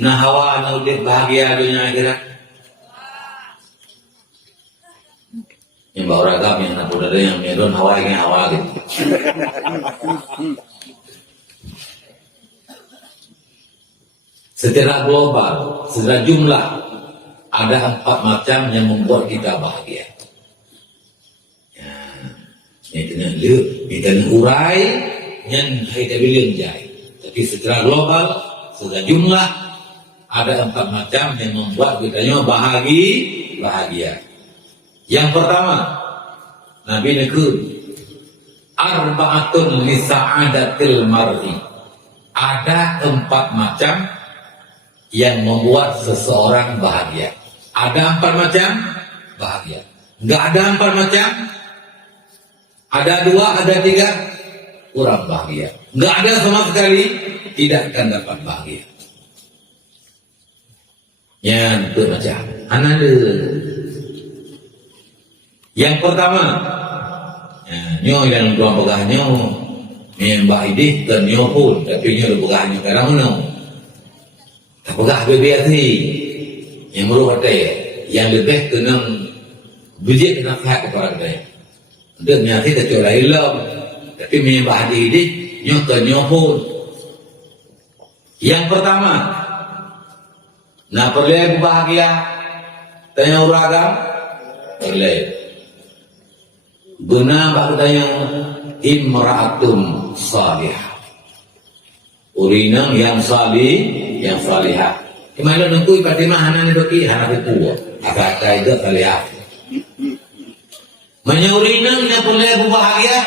Nama hawa udah bahagia dunia akhirat. Yang bawa ragam yang nak ada yang medon hawa gitu. Secara global, secara jumlah ada 4 macam yang membuat kita bahagia. Ini kena urai yang kita bilang jai. Tapi secara global, secara jumlah ada 4 macam yang membuat kita bahagia. Yang pertama, Nabi nekun arba'atun li sa'adatil mar'i. Ada 4 macam yang membuat seseorang bahagia. Ada 4 macam bahagia. Enggak ada 4 macam. Ada 2, ada 3 kurang bahagia. Enggak ada sama sekali, tidak akan dapat bahagia. Yang macam ananda. Yang pertama, nyo yang tuan pegah nyo, yang mbak idih dan nyo pun, tapi nyo pegah nyo kadang mana? Tak pegah BBSI, yang merupakan yang lebih kena bijak nasihat kepada kita. Untuk nyati kecuali ilmu, tapi mbak idih nyo dan nyo pun. Yang pertama, nak perlu bahagia, tanya uragam, perlu. Benar katanya imra'atum salihah. Urinang yang salihah. Kemana nunggu Fatimah hanan doki hanan itu. Agak itu salihah. Menyurinang yang boleh bahagia.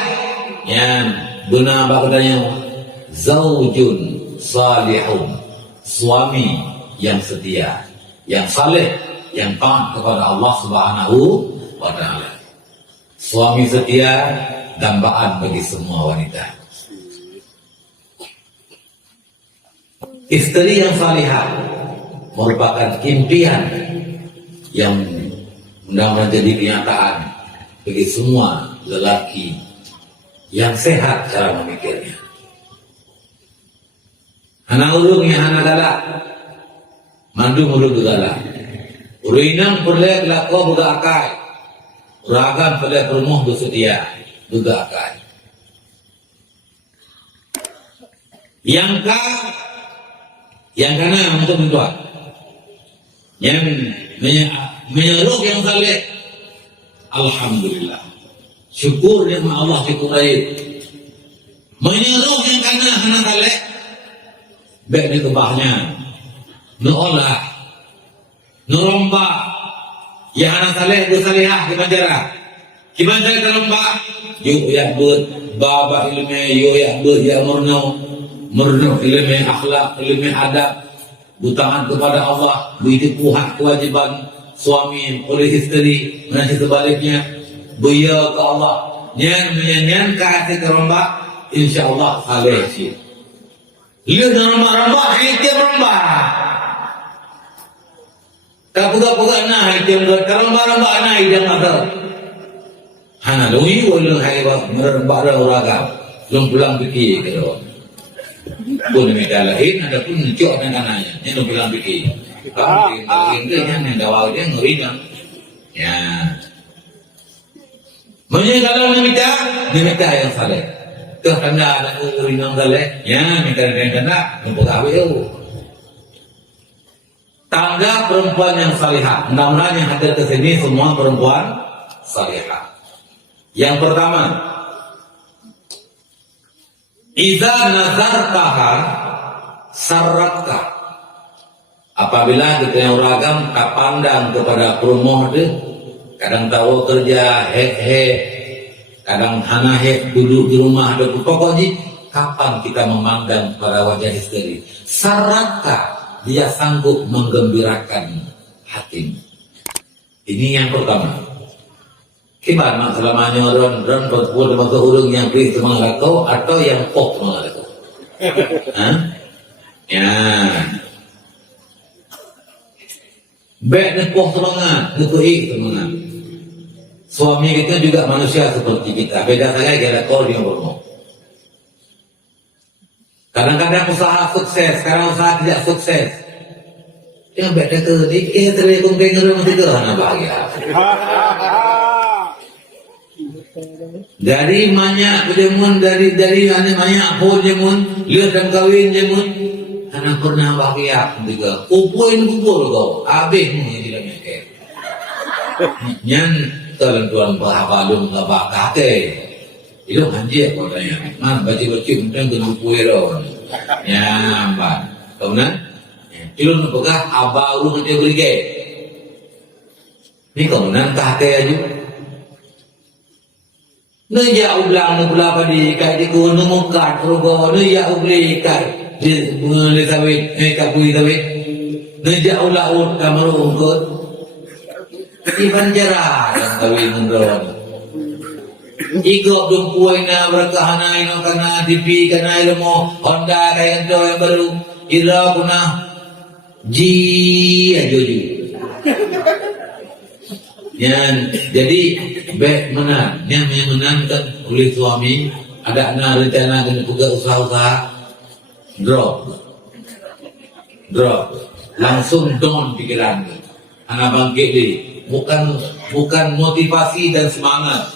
Yang benar katanya zaujun salihun. Suami yang setia, yang saleh, yang taat kepada Allah Subhanahu wa Ta'ala. Suami setia dambaan bagi semua wanita. Istri yang salihah merupakan impian yang mudah-mudahan jadi kenyataan bagi semua lelaki yang sehat cara memikirnya. Anak ulungnya anak galak, mandu ulung galak. Urinang perlek lakau buka akai. Ragam pada rumah bersedia juga akan. Yang kanan untuk mentua. Yang menyeruh yang saleh. Alhamdulillah. syukur nikmat Allah cukup baik. Menyeruh yang kena kali baik ni kebahnya nuolah nuromba yang anak saleh bersalihah di banjara kibanjara teromba yuk ya ber baba ilmu yuk ya ber ya murno ilmu akhlak ilmu adab butaan kepada Allah beritipuhan kewajiban suami oleh isteri nanti sebaliknya beya ke Allah nyan ke hati teromba insyaallah saleh sih. Lihat rambak-rambak, hitam rambak. Kapuga-puga nah hitam rambak, rambak-rambak nah hitam rambak. Hana lui ulung hai ba merambak uraga. Lung pulang fikir kero. Pun mereka lain ada pun cok dan anaknya. Ini lung pulang fikir. Kalau ini yang dawal dia ngeri dah. Ya. Menye kalau meminta yang saleh. Tuh kena anak urinang galek, ya minta kena mempegawe eu. Tangga perempuan yang salihah, mudah-mudahan yang hadir ke sini semua perempuan salihah. Yang pertama, iza nazartaha sarratka. Apabila kita yang ragam tak pandang kepada perumoh dia, kadang tahu kerja kadang hanahe duduk di rumah ada pokoknya kapan kita memandang pada wajah istri saraka dia sanggup menggembirakan hati. Ini yang pertama. Gimana selamanya ron berpuluh masa urung yang beri semangat kau atau yang pok semangat kau? Ya. Baik ni pok semangat, ni semangat. Suami kita juga manusia seperti kita. Beda saya kira kau dia ngomong. Kadang-kadang usaha sukses, sekarang usaha tidak sukses. Yang beda ke dikit, terlihat pengen itu hanya bahagia. Dari banyak jemun, dari hanya banyak pun jemun, lihat dan kawin jemun, hanya pernah bahagia juga. Kupuin kau, habis ni tidak mikir. Yang tuan bahalung bakate itu hanji kau tanya mana baca mungkin kena puero ya mbak kemudian itu pegah abah urung dia beri ke ni kemudian kate aja ya ulang pula padi kai di gunung mukat rogo ya ubli kai di mulai sawit kapui sawit ya ulang kamar ungkut di banjara yang kawin mendoan. Iko dumpuai na berkahana ino kana TV kana ilmu Honda kayak itu yang baru ira kuna ji ajoju. Yang jadi baik menang, yang menangkan oleh suami ada na rencana dengan juga usaha-usaha drop langsung down pikiran anak bangkit di. Bukan motivasi dan semangat,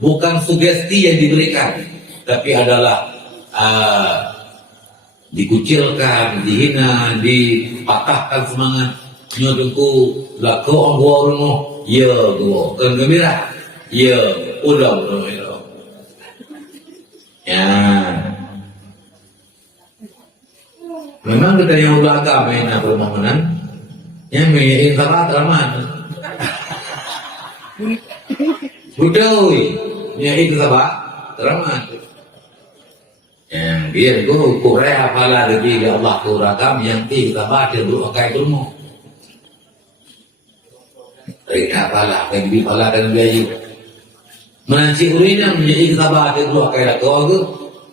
bukan sugesti yang diberikan, tapi adalah dikucilkan, dihina, dipatahkan semangat. Nyodengku lako anggo ormo, ya go, kan gembira, ya udah. Ya, memang kita yang udah agak main permohonan, yang main salah ramah. Budoi, ya itu apa? Teramat. Yang biar guru Korea pala lebih ke Allah kuragam yang tiga baca berukai ilmu. Reka pala, yang pala dan biaya. Menanci urinya menjadi kesabar dia berukai lakau ke.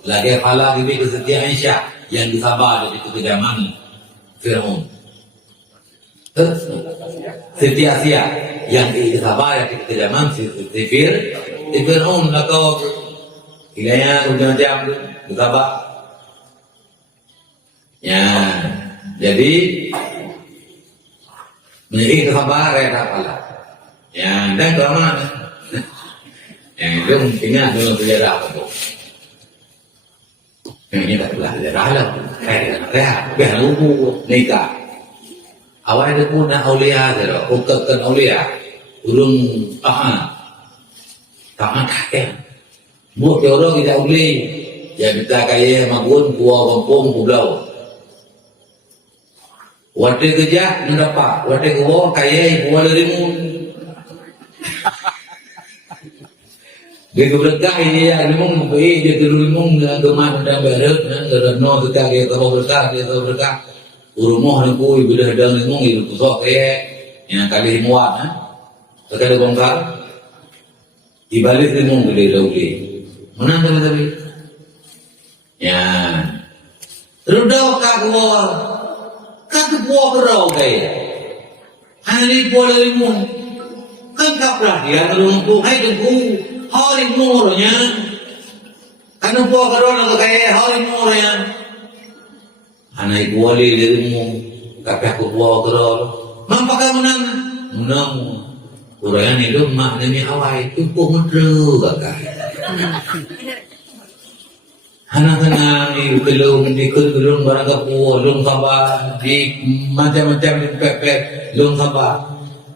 Lagi pala lebih kesetia Aisyah yang disabar dari kekejaman Fir'aun. Setia Asia yang disabar yang kekejaman Fir'aun lakau hilangnya ujung-ujung disabar. Ya, jadi menjadi kesabar ya tak pala. Ya, dan kelamaan. Yang itu ingat dalam sejarah itu. Yang ini tak pula sejarah lah. Rehat, biar lupa nikah. Awal itu pun nak aulia saja, ukapkan aulia, urung tahan. tak kaya. Buat orang kita uli, ya kita kaya magun kuah kampung pulau. Waktu kerja mendapat, waktu kuah kaya kuah darimu. Dia keberkah ini ya, limung dia limung dengan gemar dan berat, dan no kita kaya tahu berkah, dia tahu berkah. Rumah aku ibu dah ada limung itu pusok yang kali muat, sekali bongkar, dibalik limung gede lagi, mana tapi, ya, terus kak buah berau kaya, hari buah limung, kan kaplah dia melumpuh, hai tunggu, hari murnya, kan buah berau nak kaya hari murnya. Anak ibu wali dirimu, tapi aku buah kerol. Mampu kamu menang. Kurang itu mak demi awal itu pun mendru kakak. Anak kenang di belum dikut belum barang kepuh, belum sabar di macam-macam di pepet, belum sabar.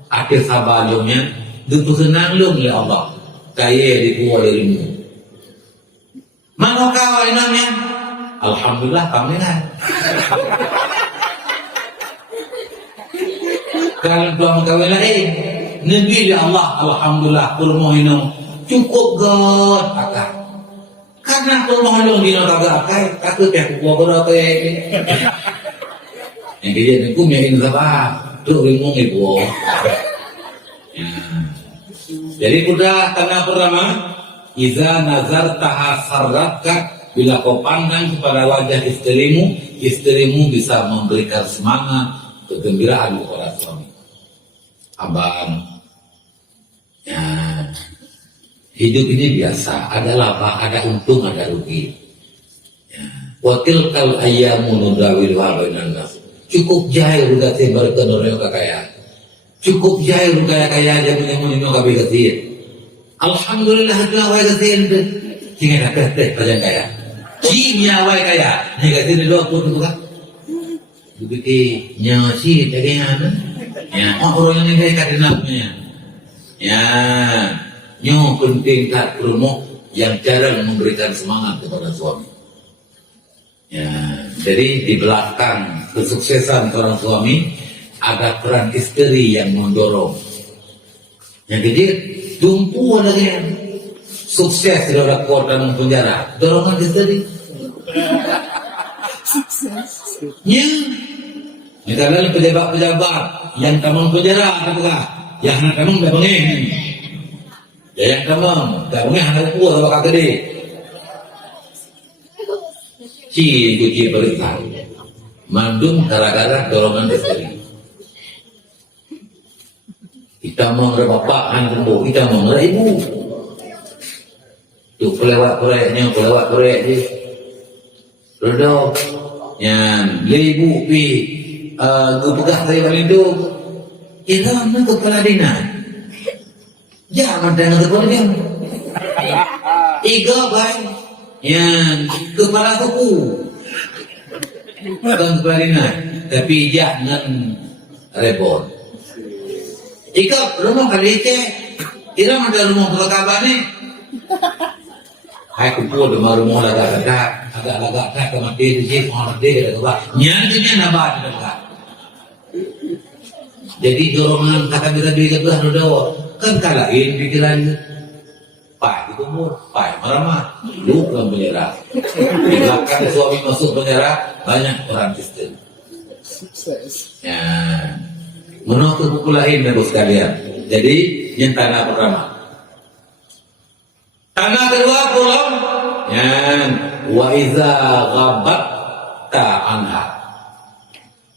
Akhir sabar belumnya, itu senang belum ya Allah. Kaya di buah dirimu. Mana kau namanya? Alhamdulillah kami kan. Kalau belum kawin lagi, Nabi ya Allah, Alhamdulillah kurma ini cukup god akak. Karena kurma ini dino kagak akak, takut ya kuah berapa ini. Yang kejadian aku miain apa? Tuh ilmu ibu. Jadi kuda tanda pertama, iza nazar tahasarratka. Bila kau pandang kepada wajah istrimu bisa memberikan semangat, kegembiraan kepada suami. Abang, ya, hidup ini biasa, ada laba, ada untung, ada rugi. Ya. Watil kal ayyamu nudawiluha bainan nas. Cukup jahil udah timbar kenoreo kakaya. Cukup jahil udah kaya aja menemu kabe kasih. Alhamdulillah itulah wa kasih. Jangan ada teh kaya. Kimia wai kaya, negatif di luar pun tu kan. Begitu nyasi teganya, ya orang yang kaya kadinapnya, ya nyo penting kat promo yang jarang memberikan semangat kepada suami. Ya, jadi di belakang kesuksesan seorang suami ada peran istri yang mendorong. Yang kecil tumpu lagi. Sukses di dalam kota dan penjara, dorongan istri. Ya, misalnya pejabat-pejabat yang kamu penjara, apakah? Yang nak kamu dah bengeng. Yang kamu dah bengeng anak kuat apakah gede? Cuci berita, mandum gara-gara dorongan istri. Kita mau bapak hantu, kita mau ibu. Tu pelawat koreknya, pelawat korek dia. Rodok, yang lebu pi, gupegah saya paling tu. Ia mana kepala dinas? Jangan dengan kepala dia. Iga baik, yang kepala suku. Bukan kepala dinas, tapi jangan repot. Iga rumah kali ke, kira ada rumah pelakaban ni. Hai kumpul dengan rumah agak-agak ke mati di sini, orang dia kata apa? Nyatanya nabah dekat. Jadi dorongan kata kita belah doa kan kalahin pikiran. Pak itu umur, pak marah, lu belum menyerah. Di belakang suami masuk penjara banyak orang Kristen. Ya, menutup buku lain ibu sekalian. Jadi yang tanda pertama. Tanda kedua pulang yang wa iza ghabatta anha.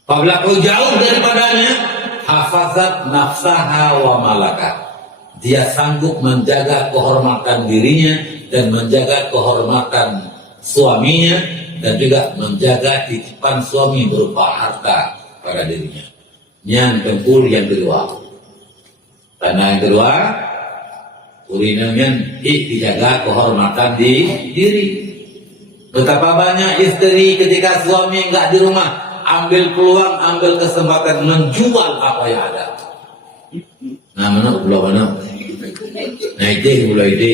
Apabila kau jauh daripadanya, hafazat nafsaha wa malakat. Dia sanggup menjaga kehormatan dirinya dan menjaga kehormatan suaminya dan juga menjaga titipan suami berupa harta pada dirinya. Yang tempur yang kedua. Tanda yang kedua, urinannya dijaga kehormatan di diri. Betapa banyak istri ketika suami enggak di rumah, ambil peluang, ambil kesempatan menjual apa yang ada. Nah, mana pulau mana? Nah ide pula ide.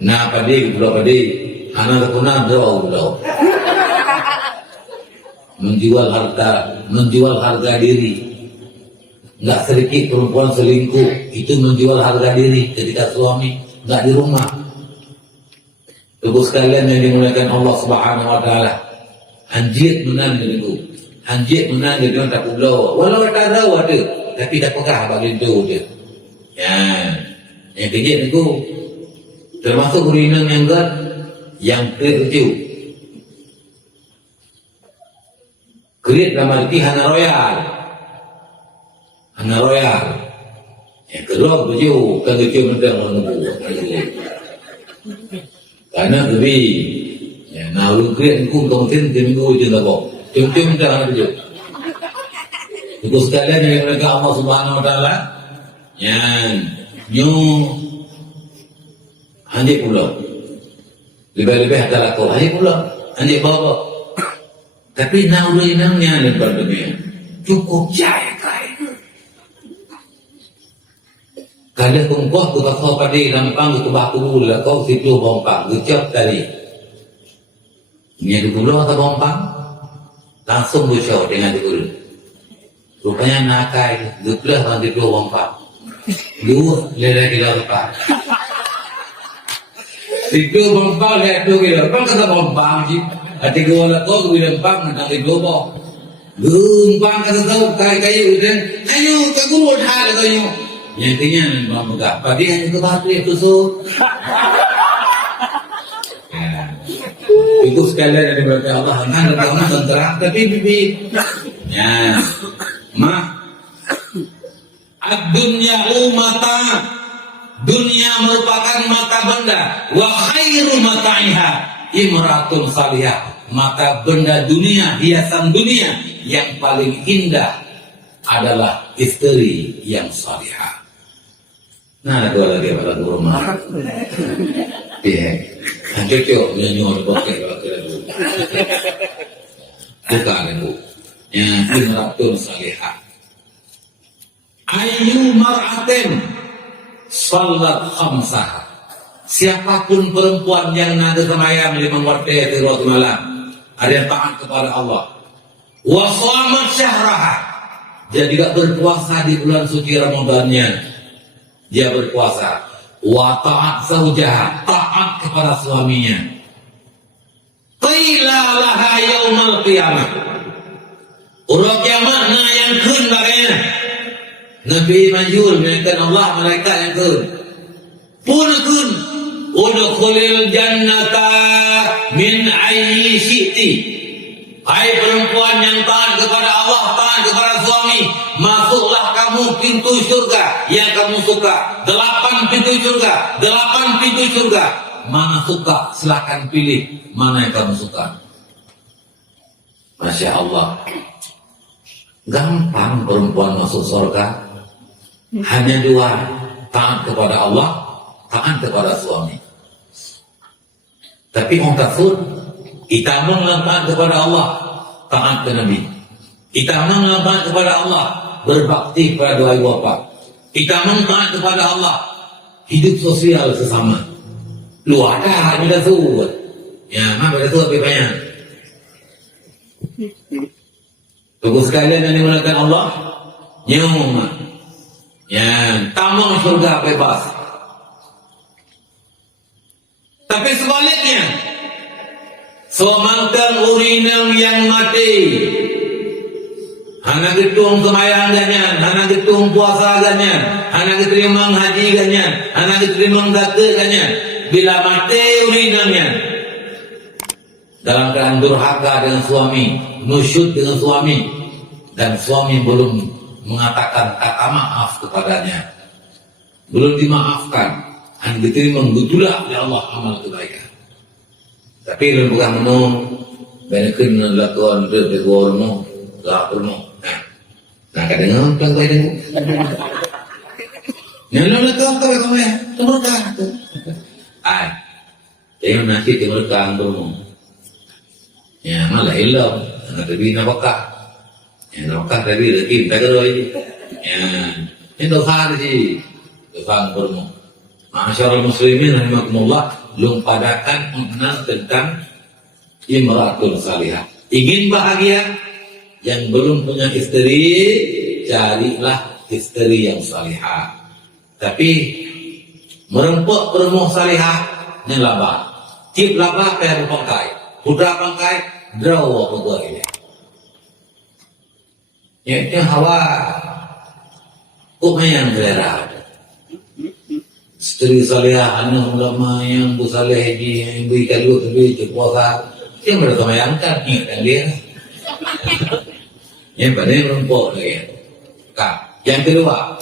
Nah padi pula padi. Anak kuna doa pula. Menjual harga diri. Enggak sedikit perempuan selingkuh, itu menjual harga diri ketika suami enggak di rumah. Ibu sekalian yang dimuliakan Allah Subhanahu wa taala. Anjir menang itu. Anjir menang dia tak pulau. Walau tak tahu ada, tapi tak pegah bagi itu dia. Ya. Yang kejadian itu termasuk urinang yang kecil. Kerit dalam arti hana royal. Hana royal. Yang kedua baju kan kecil mentang menunggu. Karena lebih ya, nah lu kerit aku tongtin minggu je lah kok. Tim-tim dah ada je. Ibu sekalian yang mereka Allah Subhanahu wa taala yang nyu anjing pula. Lebih-lebih ada lakon anjing pula. Anjing bawa. Tapi naulinangnya lebar dunia cukup jaya kai. Kada kongkos tu kau padi lampang tu baku dulu kau situ bompang gucap tadi. Ini dulu atau bompang langsung gucap dengan dulu. Rupanya nakai duplah kan situ bompang. Dua lelaki lepas. Situ bompang lihat tu kita. Bang kata bompang sih. Hati gua lah kau lempang nak ikut boh. Lempang kata tahu kayu dan kayu kaguru dah kayu. Yang tinggal lempang megah. Padi hanya kebatu itu so. Itu sekalian dari berkat Allah. Hanya kamu terang tapi bibi. Ya, mak. Ad-dunya mata. Dunia merupakan mata benda. Wa khairu mata'iha imratun salihah. Maka benda dunia, hiasan dunia yang paling indah adalah istri yang salihah. Nah, dua lagi pada rumah. Iya, cocok nyanyi pakai lagu. Bukan itu. Yang imratun salihah. Ayu mar'atin salat khamsah. Siapapun perempuan yang nada semayang 5 waktu di waktu malam, ada yang taat kepada Allah. Wa shamat syahraha. Dia juga berpuasa di bulan suci Ramadannya. Dia berpuasa. Wa ta'at zaujaha, taat kepada suaminya. Qila laha yaumal qiyamah. Urang kiamat na yang kun bagainya. Nabi majul menaikkan Allah malaikat yang kun. Pun kun udkhulil jannata min ayyi syi'ti. Hai perempuan yang taat kepada Allah, taat kepada suami, masuklah kamu pintu surga yang kamu suka. 8 pintu surga, 8 pintu surga. Mana suka silakan pilih mana yang kamu suka. Masya Allah. Gampang perempuan masuk surga. Hanya 2, taat kepada Allah, taat kepada suami. Tapi orang kafir, kita taat kepada Allah, taat ke Nabi. Kita taat kepada Allah, berbakti kepada dua ibu bapa. Kita taat kepada Allah, hidup sosial sesama. Lu ada hanya tu. Ya, mana tu lebih banyak. Tunggu sekalian yang dimulakan Allah, nyum. Ya, tamang surga bebas. Tapi sebaliknya, semangkan urinal yang mati, hana gitung semayang ganyan, hana gitung puasa ganyan, hana diterima haji ganyan, hana diterima zakat ganyan. Bila mati urinalnya, dalam keadaan durhaka dengan suami, nusyud dengan suami, dan suami belum mengatakan kata maaf kepadanya, belum dimaafkan, hanya diterima gitulah oleh Allah amal kebaikan. Tapi belum bukan menung, benekin lakukan bergormo, lakukan. Nah kadang orang kau ini, nyalah lakukan kau kamu ya, temurkan tu. Ay, jangan nasi temurkan bermu. Ya malah hilang, nak lebih nak bakar. Ya nak bakar tapi lagi tak ada lagi. Ya Itu hari Tuhan bermu. Masyaallah muslimin rahimakumullah, lum padakan mengenal tentang imratul salihah. Ingin bahagia, yang belum punya istri, carilah istri yang salihah. Tapi merempuk perempuan salihah, ini labah. Cip labah kaya pangkai, putra pangkai, draw apa gua ini. Ini hawa, yang selera. Istri salihah, anak ulama yang bu salih di yang ibu kalu tapi cepuasa, dia mereka mayangkan ingatkan dia. Yang pada yang rempuk lagi. Yang kedua,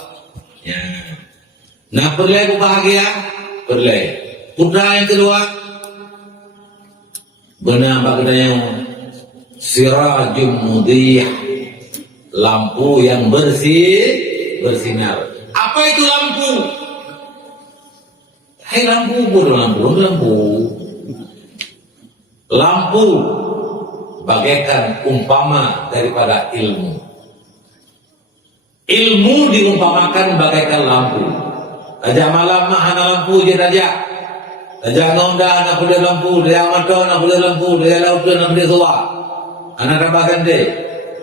ya. Nah perlai bahagia, perlai. Putra yang kedua, benar pada yang sirajum mudiyah, lampu yang bersinar. Apa itu lampu? Hai lampu, lampu bagaikan umpama daripada ilmu. Ilmu diumpamakan bagaikan lampu. Raja malam mah hana lampu je raja. Raja ngonda nak boleh lampu, dia mata nak boleh lampu, dia laut nak boleh suara. Anak rabakan dia.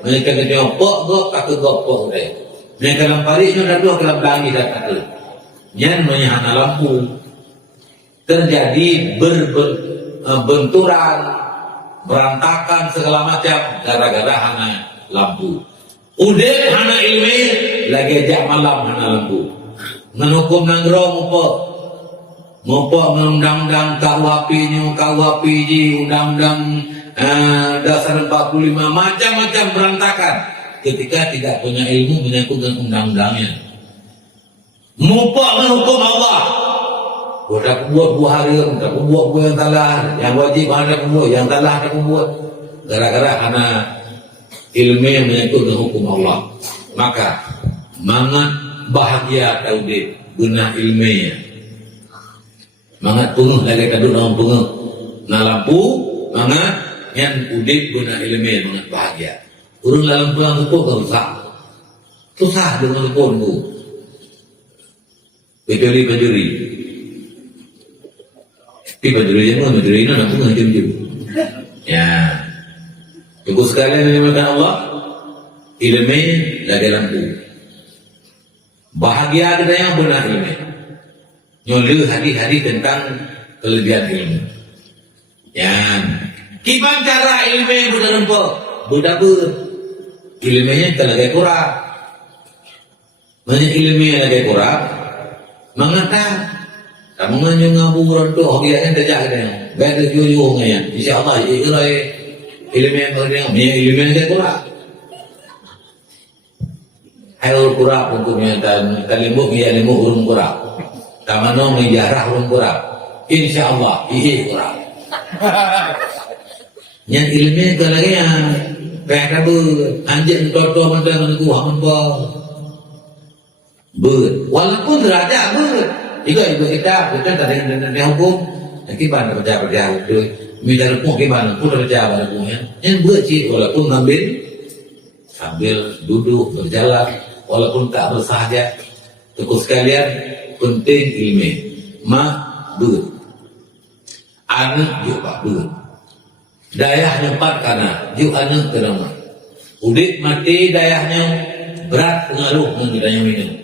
Mereka kena pok kata pok dia. Mereka lampari itu dah dua kelam langit dah kata. Yang hana lampu. Terjadi benturan, berantakan segala macam gara-gara hana lampu. Udah hana ilmi lagi ajak malam hana lampu. Menghukum nanggro mupo undang-undang KUHP ji undang-undang dasar 45 macam-macam berantakan ketika tidak punya ilmu menyangkut dengan undang-undangnya. Mupo menghukum Allah. Dah buat buah hari, dah buat buah yang salah, yang wajib ada buat, yang salah ada buat. Gara-gara karena ilmu yang menyangkut dengan hukum Allah. Maka mangat bahagia taudid guna ilmunya. Mangat punguh lagi kadut dalam punguh. Nah lampu, mangat yang udip guna ilmu mangat bahagia. Urung dalam pulang hukum tak rusak. Susah dengan hukumku. Kecuali penjuri. Tapi penjuri ini nak punguh jam-jam. Ya. Cukup sekalian yang dimakan Allah, ilmu lagi lampu. Bahagia kita yang benar ilmu. Nyoleh hadis-hadis tentang kelebihan ilmu. Yang gimana cara ilmu benar lampu? Budak ilmunya lagi kurang. Banyak ilmu lagi kurang. Mengatakan kamu nganyung ngaburan tu, hobianya terjadi dia. Baik tu jujur ngaya. InsyaAllah ikhlas ilmu yang berdiam, ilmu yang dia kurang. Hayul kurang untuknya dan kalimuk ia ilmu urung kurang. Tamanong menjarah urung kurang. InsyaAllah ihi kurang. Yang ilmu yang lagi yang baik tu anjing toto macam aku hamun walaupun raja Ibu kita tak ada hukum. Gimana kerja itu? Minta hukum gimana? Pun kerja pada hukumnya. Yang bercik walaupun sambil duduk berjalan, walaupun tak bersahaja. Cukup sekalian penting ilmu. Anak juga dayahnya 4 karena juga anak terima. Udit mati dayahnya berat pengaruh mengenai minum.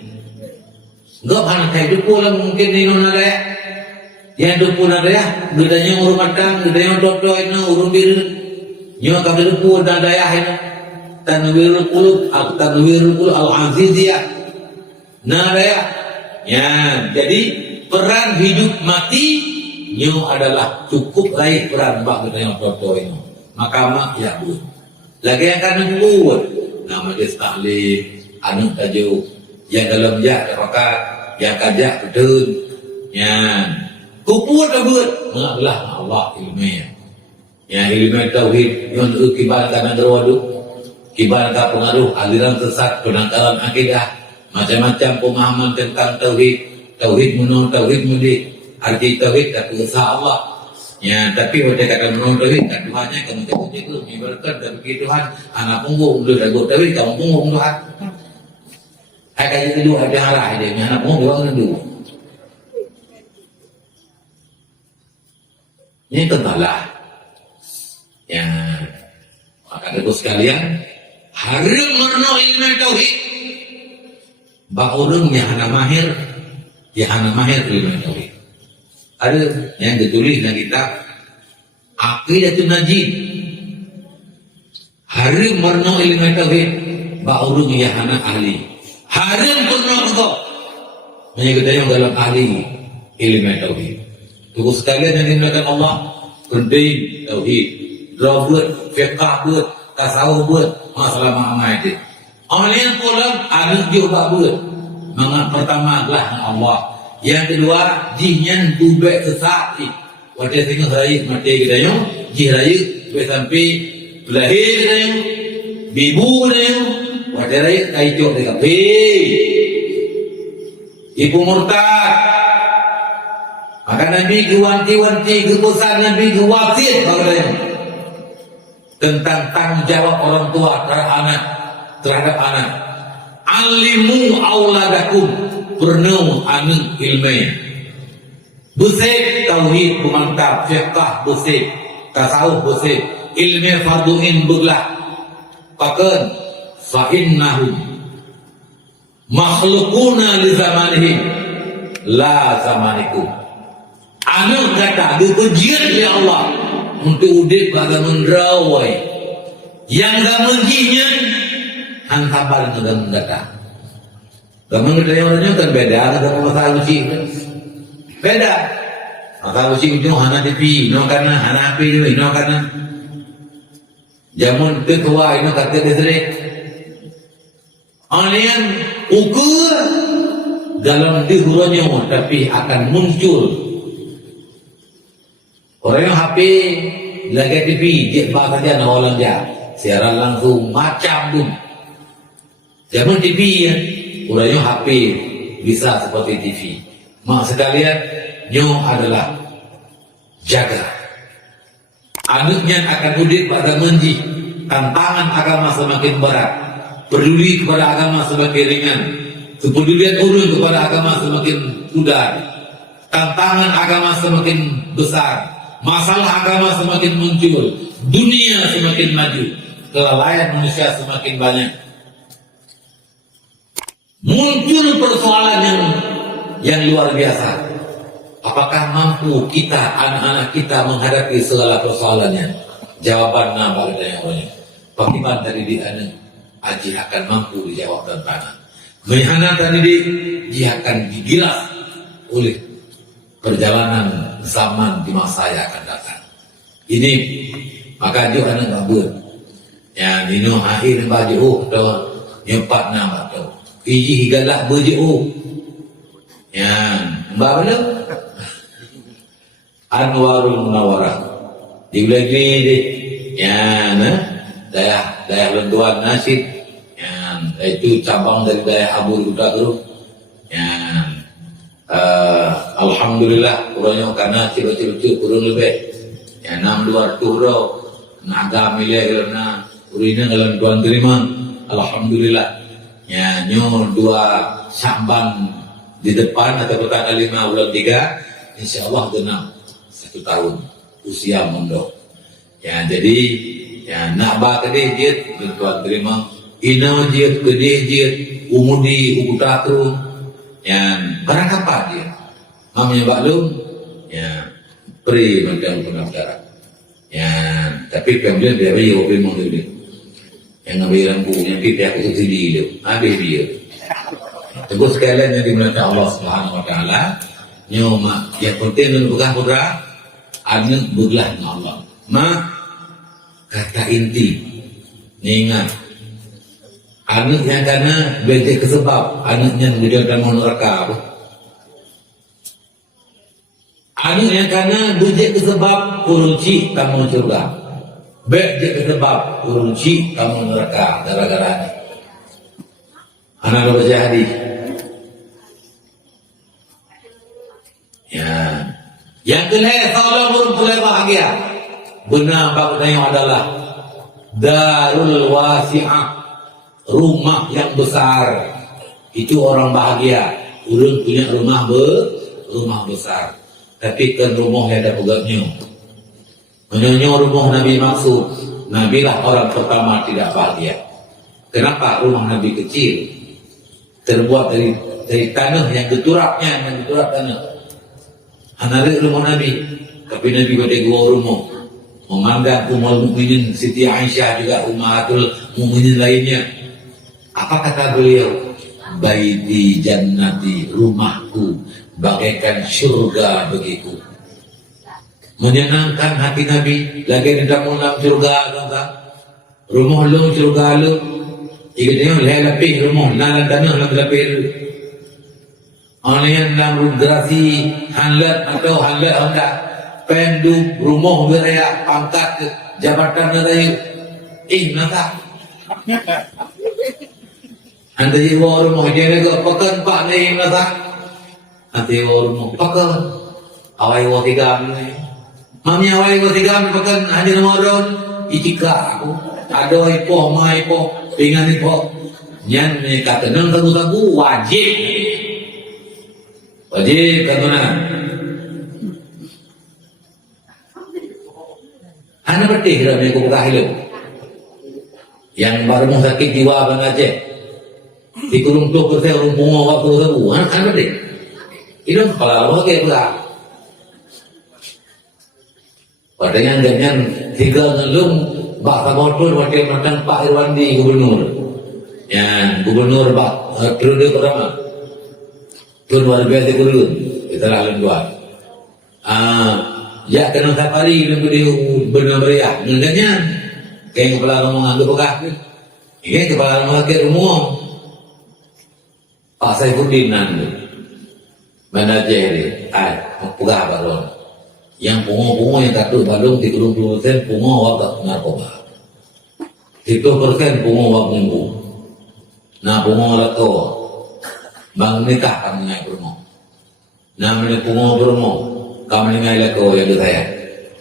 Enggak anak kayak dupu lah mungkin di nona daya. Yang dupu nada ya, gedanya urung matang, gedanya dodo ini urung biru. Nyo kami dupu dan daya ini. Tanwirul qulub al-aziziyah. Nada ya, jadi peran hidup mati nyo adalah cukup baik peran bak gedanya dodo ini. Maka mak ya bu. Lagi yang kan buat nama dia taklim, anu tajuk. Yang dalam jak rokat, yang kajak betul, yang kuput abut, mengalah Allah ilmunya. Yang ilmu tauhid, yang kibarkan agar waduk, kibarkan pengaruh aliran sesat, penangkalan akidah, macam-macam pemahaman tentang tauhid, tauhid menurut tauhid mudik, arti tauhid tak usaha Allah. Ya, tapi pada kata menurut tauhid, tak Tuhannya kamu tauhid itu, ibaratkan dan bagi Tuhan, anak punggung, lu ragu tauhid, kamu punggung Tuhan. Hai kaji dulu, hai pelihara dia, punya anak dia bangun dulu. Ini tentanglah yang maka terus sekalian harum merno ilmu tauhid. Ba orang yang hana mahir ilmu tauhid. Ada yang ditulis dalam kitab Aqidatul Najib. Harum merno ilmu tauhid. Ba orang yang hana ahli. Harum merno engkau menyebutnya yang dalam ahli ilmu tauhid. Tunggu sekalian yang dimuliakan Allah, penting tauhid, buat fiqh buat, tasawuf buat, masalah mahamah itu. Amalan pulang anak juga buat. Mangat pertama adalah Allah. Yang kedua, jinyan tubek sesat. Wajah tengah raya mati kita yang, jih raya sampai belahir kita yang, bibu kita yang, wajah raya taicok dekat ibu murtad. Maka Nabi wanti-wanti keputusan Nabi wasit bagainya tentang tanggung jawab orang tua terhadap anak. Alimu auladakum, pernu anak ilmu. Busik tauhid mantap, fiqh busik, tasawuf busik, ilmu farduin buglah. Pakan fa innahum makhlukuna li zamanihim la zamanikum. Anu kata dipujian oleh Allah untuk udip pada menderawai yang gak menjinya hantabar dengan mendatang. Kamu ngerti orangnya kan beda dengan masalah uji. Beda. Masalah uji itu hana tipi, no karena hana api itu, no karena jamun ketua ini kata desrek. Alian ukur dalam dihurannya tapi akan muncul. Orang yang HP lagi TV, dia bahasa saja orang dia siaran langsung macam pun. Zaman TV ya, orang yang HP bisa seperti TV. Mak sekalian, nyo adalah jaga. Anaknya akan udip pada menji, tantangan agama semakin berat, peduli kepada agama semakin ringan, kepedulian urun kepada agama semakin pudar, tantangan agama semakin besar. Masalah agama semakin muncul, dunia semakin maju, kelalaian manusia semakin banyak. Muncul persoalan yang luar biasa. Apakah mampu kita, anak-anak kita menghadapi segala persoalannya? Jawaban nama pada yang banyak. Bagaimana tadi di anak, Aji akan mampu dijawab dan tanah. Mehana tadi dia akan digilas oleh perjalanan zaman di masa yang akan datang. Ini maka juga anak babur. Ya, dino akhir baju atau empat nama atau iji galak baju. Ya, mbak mana? Anwarul Munawwarah. Di lagi di ya, nah, daya lentuan nasib. Ya, itu cabang dari daya Abu Duda Group. Ya, alhamdulillah kurangnya karena ciro-ciro kurang lebih ya 62 tuhro naga milik karena urina dalam tuan terima alhamdulillah ya nyo 2 Sya'ban di depan atau tanggal 5 bulan 3 insyaallah genap 1 tahun usia mondok ya jadi ya nak ba tadi jit tuan terima ina jit gede jit umudi ubutatu yang barang apa dia mamanya baklum ya pri macam pendaftaran ya tapi kemudian dia beri open mau dia yang ngambil lampu yang kita aku subsidi dia habis dia terus sekalian yang dimuliakan Allah Subhanahu Wa Taala nyoma yang penting untuk pegang putra anak belah Allah kata inti ingat anaknya karena bejek kesebab anaknya menjadikan mau neraka anaknya karena bejek kesebab kurunci kamu surga bejek kesebab kurunci kamu neraka gara-gara ini anak baca hadis ya yang kelihatan kalau boleh bahagia benar bagusnya adalah darul wasi'ah rumah yang besar Itu orang bahagia. Ulun punya rumah besar. Tapi kan rumah yang ada pegangnya. Menyonya rumah Nabi maksud. Nabi lah orang pertama tidak bahagia. Kenapa? Rumah Nabi kecil. Terbuat dari tanah yang geturapnya, tanah. Anak rumah Nabi. Tapi Nabi pada gua rumah. Memandang Ummul Mukminin Siti Aisyah juga Ummahatul Mukminin lainnya. Apa kata beliau? Baiti jannati, rumahku bagaikan surga bagiku. Menyenangkan hati Nabi. Lagi di dalam surga, tuan-tuan. Rumah lu surga lu. Jika dia lihat lebih rumah, nalan tanah lebih. Orang yang dalam gerasi handlat atau handlat hendak pendu rumah beraya pangkat ke jabatan raya. Nata. Anda jiwa rumah dia juga pekan pak ni nata. Nanti rumah pekan. Awai wa tiga ni. Mami awai wa tiga pekan hanya nomor itika aku. Ada ipoh ma ipoh dengan ipoh. Nyan ni kata nang tabu wajib. Wajib kata Anda berarti dalam yang buka hidup. Yang baru mau sakit jiwa bang Aceh. Di kurung 20% orang bunga waktu tersebut. Anda berarti. Itu kepala Allah kayak pula. Padahal dengan 3 ngelung bak motor wakil matang Pak Irwandi gubernur. Yang gubernur bak periode pertama. Itu luar biasa kurun. Kita lalu buat. Ya kena safari dengan dia benar meriah ngendanya kayak kepala rumah tu bukan ini kepala rumah ke rumah Pak Saifuddin nanti manajer dia pegah balon yang pungo yang tak tu balon 30% pungo waktu narkoba 30% pungo waktu minggu nah pungo lato bang nikah kami naik rumah nah menik pungo berumah kami mengenai leko yang saya.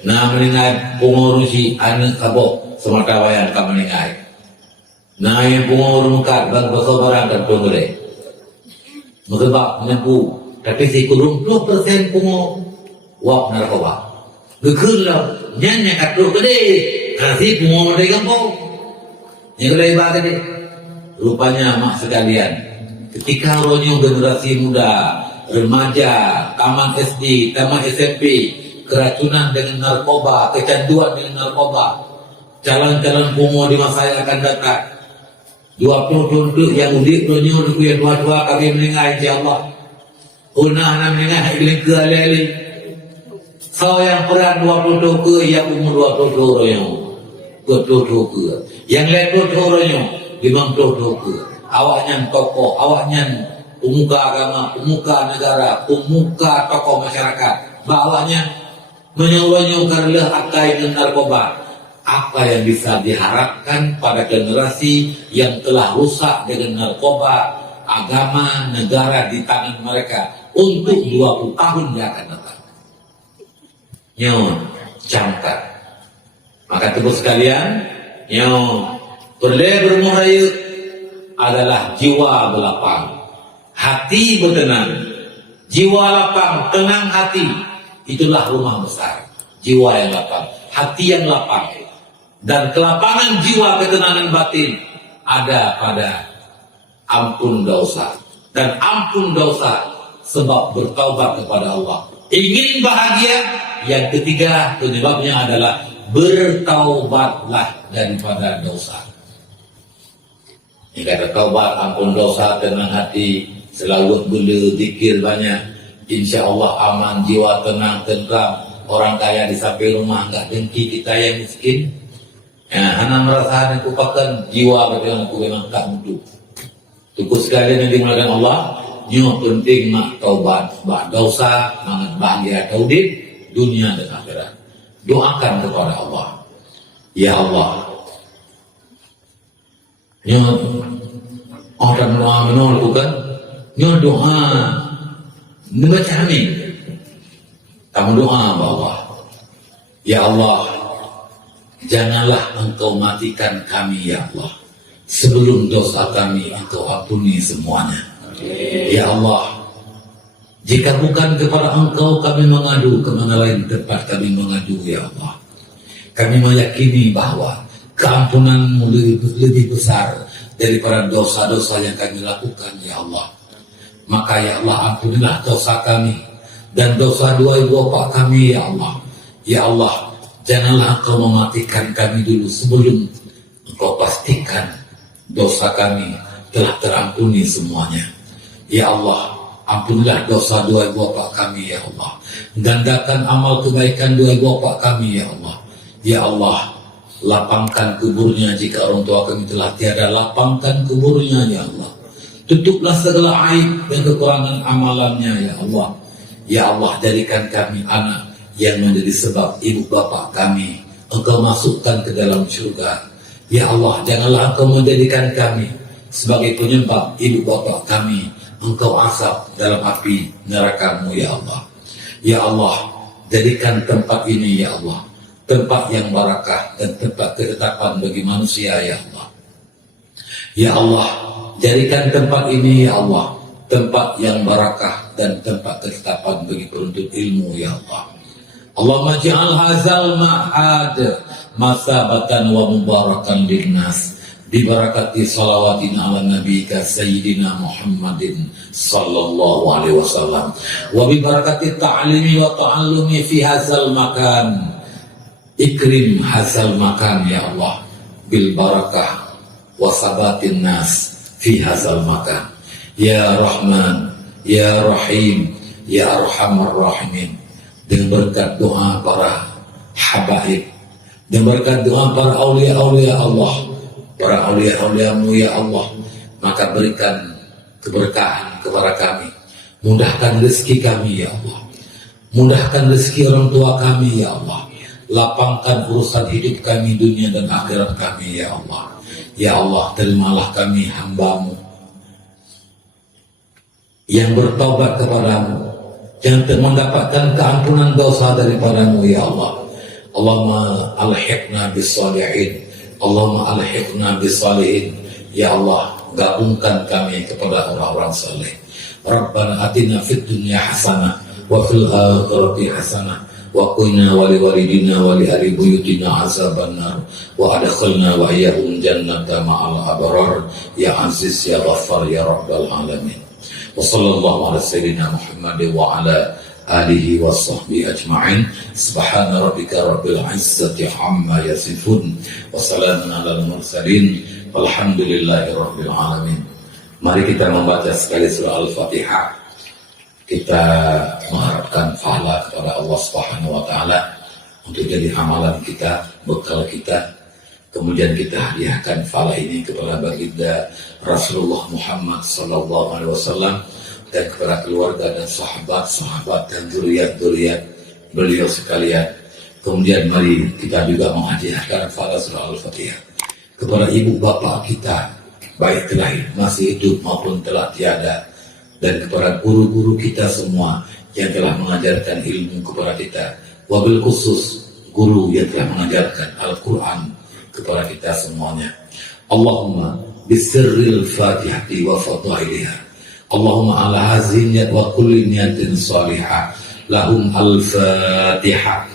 Nah mengenai pengurusi anak kabok semata wayang kami mengenai. Nah yang pengurus kat bang bersobaran dan pengurus. Sebab menyembuh. Tapi si kurung 20% pengurus wak narkoba. Gekun lah. Nyanyi kat tu gede. Kasih pengurus dari kampung. Yang kedai ibadah tadi. Rupanya mak sekalian. Ketika ronyo generasi muda. Remaja, taman SD, taman SMP, keracunan dengan narkoba, kecanduan dengan narkoba, jalan-jalan pungo di masa yang akan datang. 20 tahun yang udik dunia untuk yang dua-dua kami meninggal insya-Allah. Unah meninggal iling ke alih-alih. So yang peran 20 tahun ke yang umur 20 tahun yang 20 tahun ke. Yang lain 20 tahun yang 50 tahun ke. Awaknya tokoh, awaknya pemuka agama, pemuka negara, pemuka tokoh masyarakat, bawahnya menyuruh-nyuruhkanlah akai dengan narkoba. Apa yang bisa diharapkan pada generasi yang telah rusak dengan narkoba, agama, negara di tangan mereka untuk 20 tahun yang akan datang. Nyon, camkan. Maka teman sekalian, nyon, berumur raya adalah jiwa belapang. Hati bertenang, jiwa lapang, tenang hati. Itulah rumah besar. Jiwa yang lapang, hati yang lapang. Dan kelapangan jiwa, ketenangan batin ada pada ampun dosa. Dan ampun dosa sebab bertaubat kepada Allah. Ingin bahagia, yang ketiga penyebabnya adalah bertaubatlah daripada dosa. Ini kata taubat, ampun dosa, tenang hati. Selalu bela zikir banyak, insya Allah aman jiwa, tenang, tentram. Orang kaya di samping rumah enggak dengki kita yang miskin. Ya, anak merasa aku pakan jiwa berjalan aku memang tak mutu. Cukup sekali yang dimulakan Allah. Nyo penting mak taubat, bah dosa, mangat bahagia taudib dunia dan akhirat. Doakan kepada Allah. Ya Allah. Nyo orang doa menol bukan? Nyo doa membaca amin. Kamu doa bahwa ya Allah, janganlah engkau matikan kami ya Allah, sebelum dosa kami engkau ampuni semuanya. Ya Allah, jika bukan kepada Engkau kami mengadu, kemana lain tempat kami mengadu ya Allah. Kami meyakini bahwa keampunan-Mu lebih besar daripada dosa-dosa yang kami lakukan ya Allah. Maka ya Allah, ampunilah dosa kami dan dosa dua ibu bapak kami ya Allah. Ya Allah, janganlah Engkau mematikan kami dulu sebelum Engkau pastikan dosa kami telah terampuni semuanya. Ya Allah, ampunilah dosa dua ibu bapak kami ya Allah. Gandakan amal kebaikan dua ibu bapak kami ya Allah. Ya Allah, lapangkan kuburnya jika orang tua kami telah tiada, lapangkan kuburnya ya Allah. Tutuplah segala aib dan kekurangan amalannya ya Allah. Ya Allah, jadikan kami anak yang menjadi sebab ibu bapak kami Engkau masukkan ke dalam surga. Ya Allah, janganlah Engkau menjadikan kami sebagai penyebab ibu bapak kami Engkau asap dalam api neraka-Mu ya Allah. Ya Allah, jadikan tempat ini ya Allah tempat yang barakah dan tempat ketetapan bagi manusia ya Allah. Ya Allah, jadikan tempat ini ya Allah tempat yang barakah dan tempat ketetapan bagi penuntut ilmu ya Allah. Allahumma ja'al hazal ma'ad masabatan wa mubarakan linnas bi barakati salawatina ala nabiyika sayyidina Muhammadin sallallahu alaihi wasallam wa bi barakati ta'limi wa ta'allumi fi hazal makan. Ikrim hazal makan ya Allah bil barakah wa sabatin nas fi hazal makan. Ya Rahman, Ya Rahim, Ya Arhamar Rahimin. Dengan berkat doa para habaib, dengan berkat doa para aulia-aulia Allah, para aulia-aulia-Mu ya Allah, maka berikan keberkahan kepada kami. Mudahkan rezeki kami ya Allah. Mudahkan rezeki orang tua kami ya Allah. Lapangkan urusan hidup kami dunia dan akhirat kami ya Allah. Ya Allah, terimalah kami hamba-Mu yang bertaubat kepadamu, yang mendapatkan keampunan dosa daripada-Mu ya Allah. Allahumma alhiqna bis-salihin, Allahumma alhiqna bis-salihin. Ya Allah, gabungkan kami kepada orang-orang saleh. Rabbana atina fid dunya hasanah wa fil akhirati hasanah wa qina wa li walidina wa li ahli buyutina azabannar wa adkhilna wa iyyahum jannata ma'al abrar ya aziz ya ghaffar ya rabbal alamin. Wa sallallahu ala sayyidina Muhammad wa ala alihi wa sahbihi ajma'in. Subhana rabbika rabbil izzati amma yasifun wa salamun alal mursalin walhamdulillahi rabbil alamin. Mari kita membaca sekali surah Al-Fatihah. Kita mengharapkan pahala kepada Allah Subhanahu wa taala untuk jadi amalan kita, bekal kita. Kemudian kita hadiahkan pahala ini kepada baginda Rasulullah Muhammad sallallahu alaihi wasallam dan kepada keluarga dan sahabat-sahabat dan zuriat-zuriat beliau sekalian. Kemudian mari kita juga menghadiahkan pahala surah Al-Fatihah kepada ibu bapak kita, baik telah masih hidup maupun telah tiada, dan kepada guru-guru kita semua yang telah mengajarkan ilmu kepada kita, wabil khusus guru yang telah mengajarkan Al-Quran kepada kita semuanya. Allahumma bisirril fatihati wa fadailiha, Allahumma ala haziniyat wa kulli niyatin salihah lahum al-fatihah.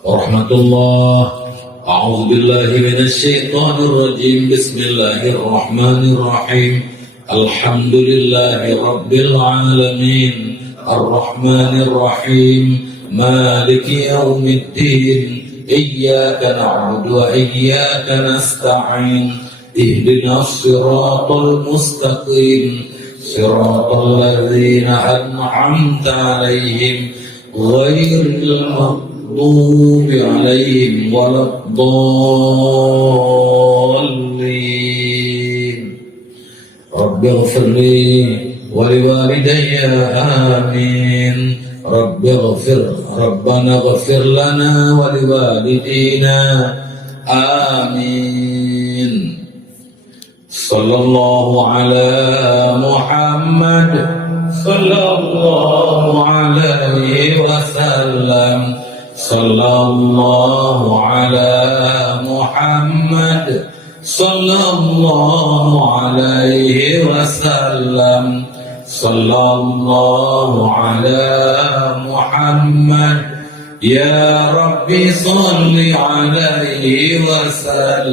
Warahmatullah. A'udzu billahi minasy syaithanir rajim. Bismillahirrahmanirrahim. Alhamdulillahi rabbil alamin. Ar-Rahmanir Rahim. Maliki yaumiddin. Iyyaka na'budu wa iyyaka nasta'in. Ihdinas siratal mustaqim. Siratal ladzina an'amta 'alaihim ghairil maghdubi 'alaihim waladdallin. Rabbighfirli wa liwalidayya amin. Rabbana ighfir lana wa liwalidina amin. Sallallahu ala Muhammad sallallahu alaihi wasallam. Sallallahu ala Muhammad sallallahu alaihi wasallam. Sallallahu ala Muhammad, ya Rabbi salli alaihi wasallam.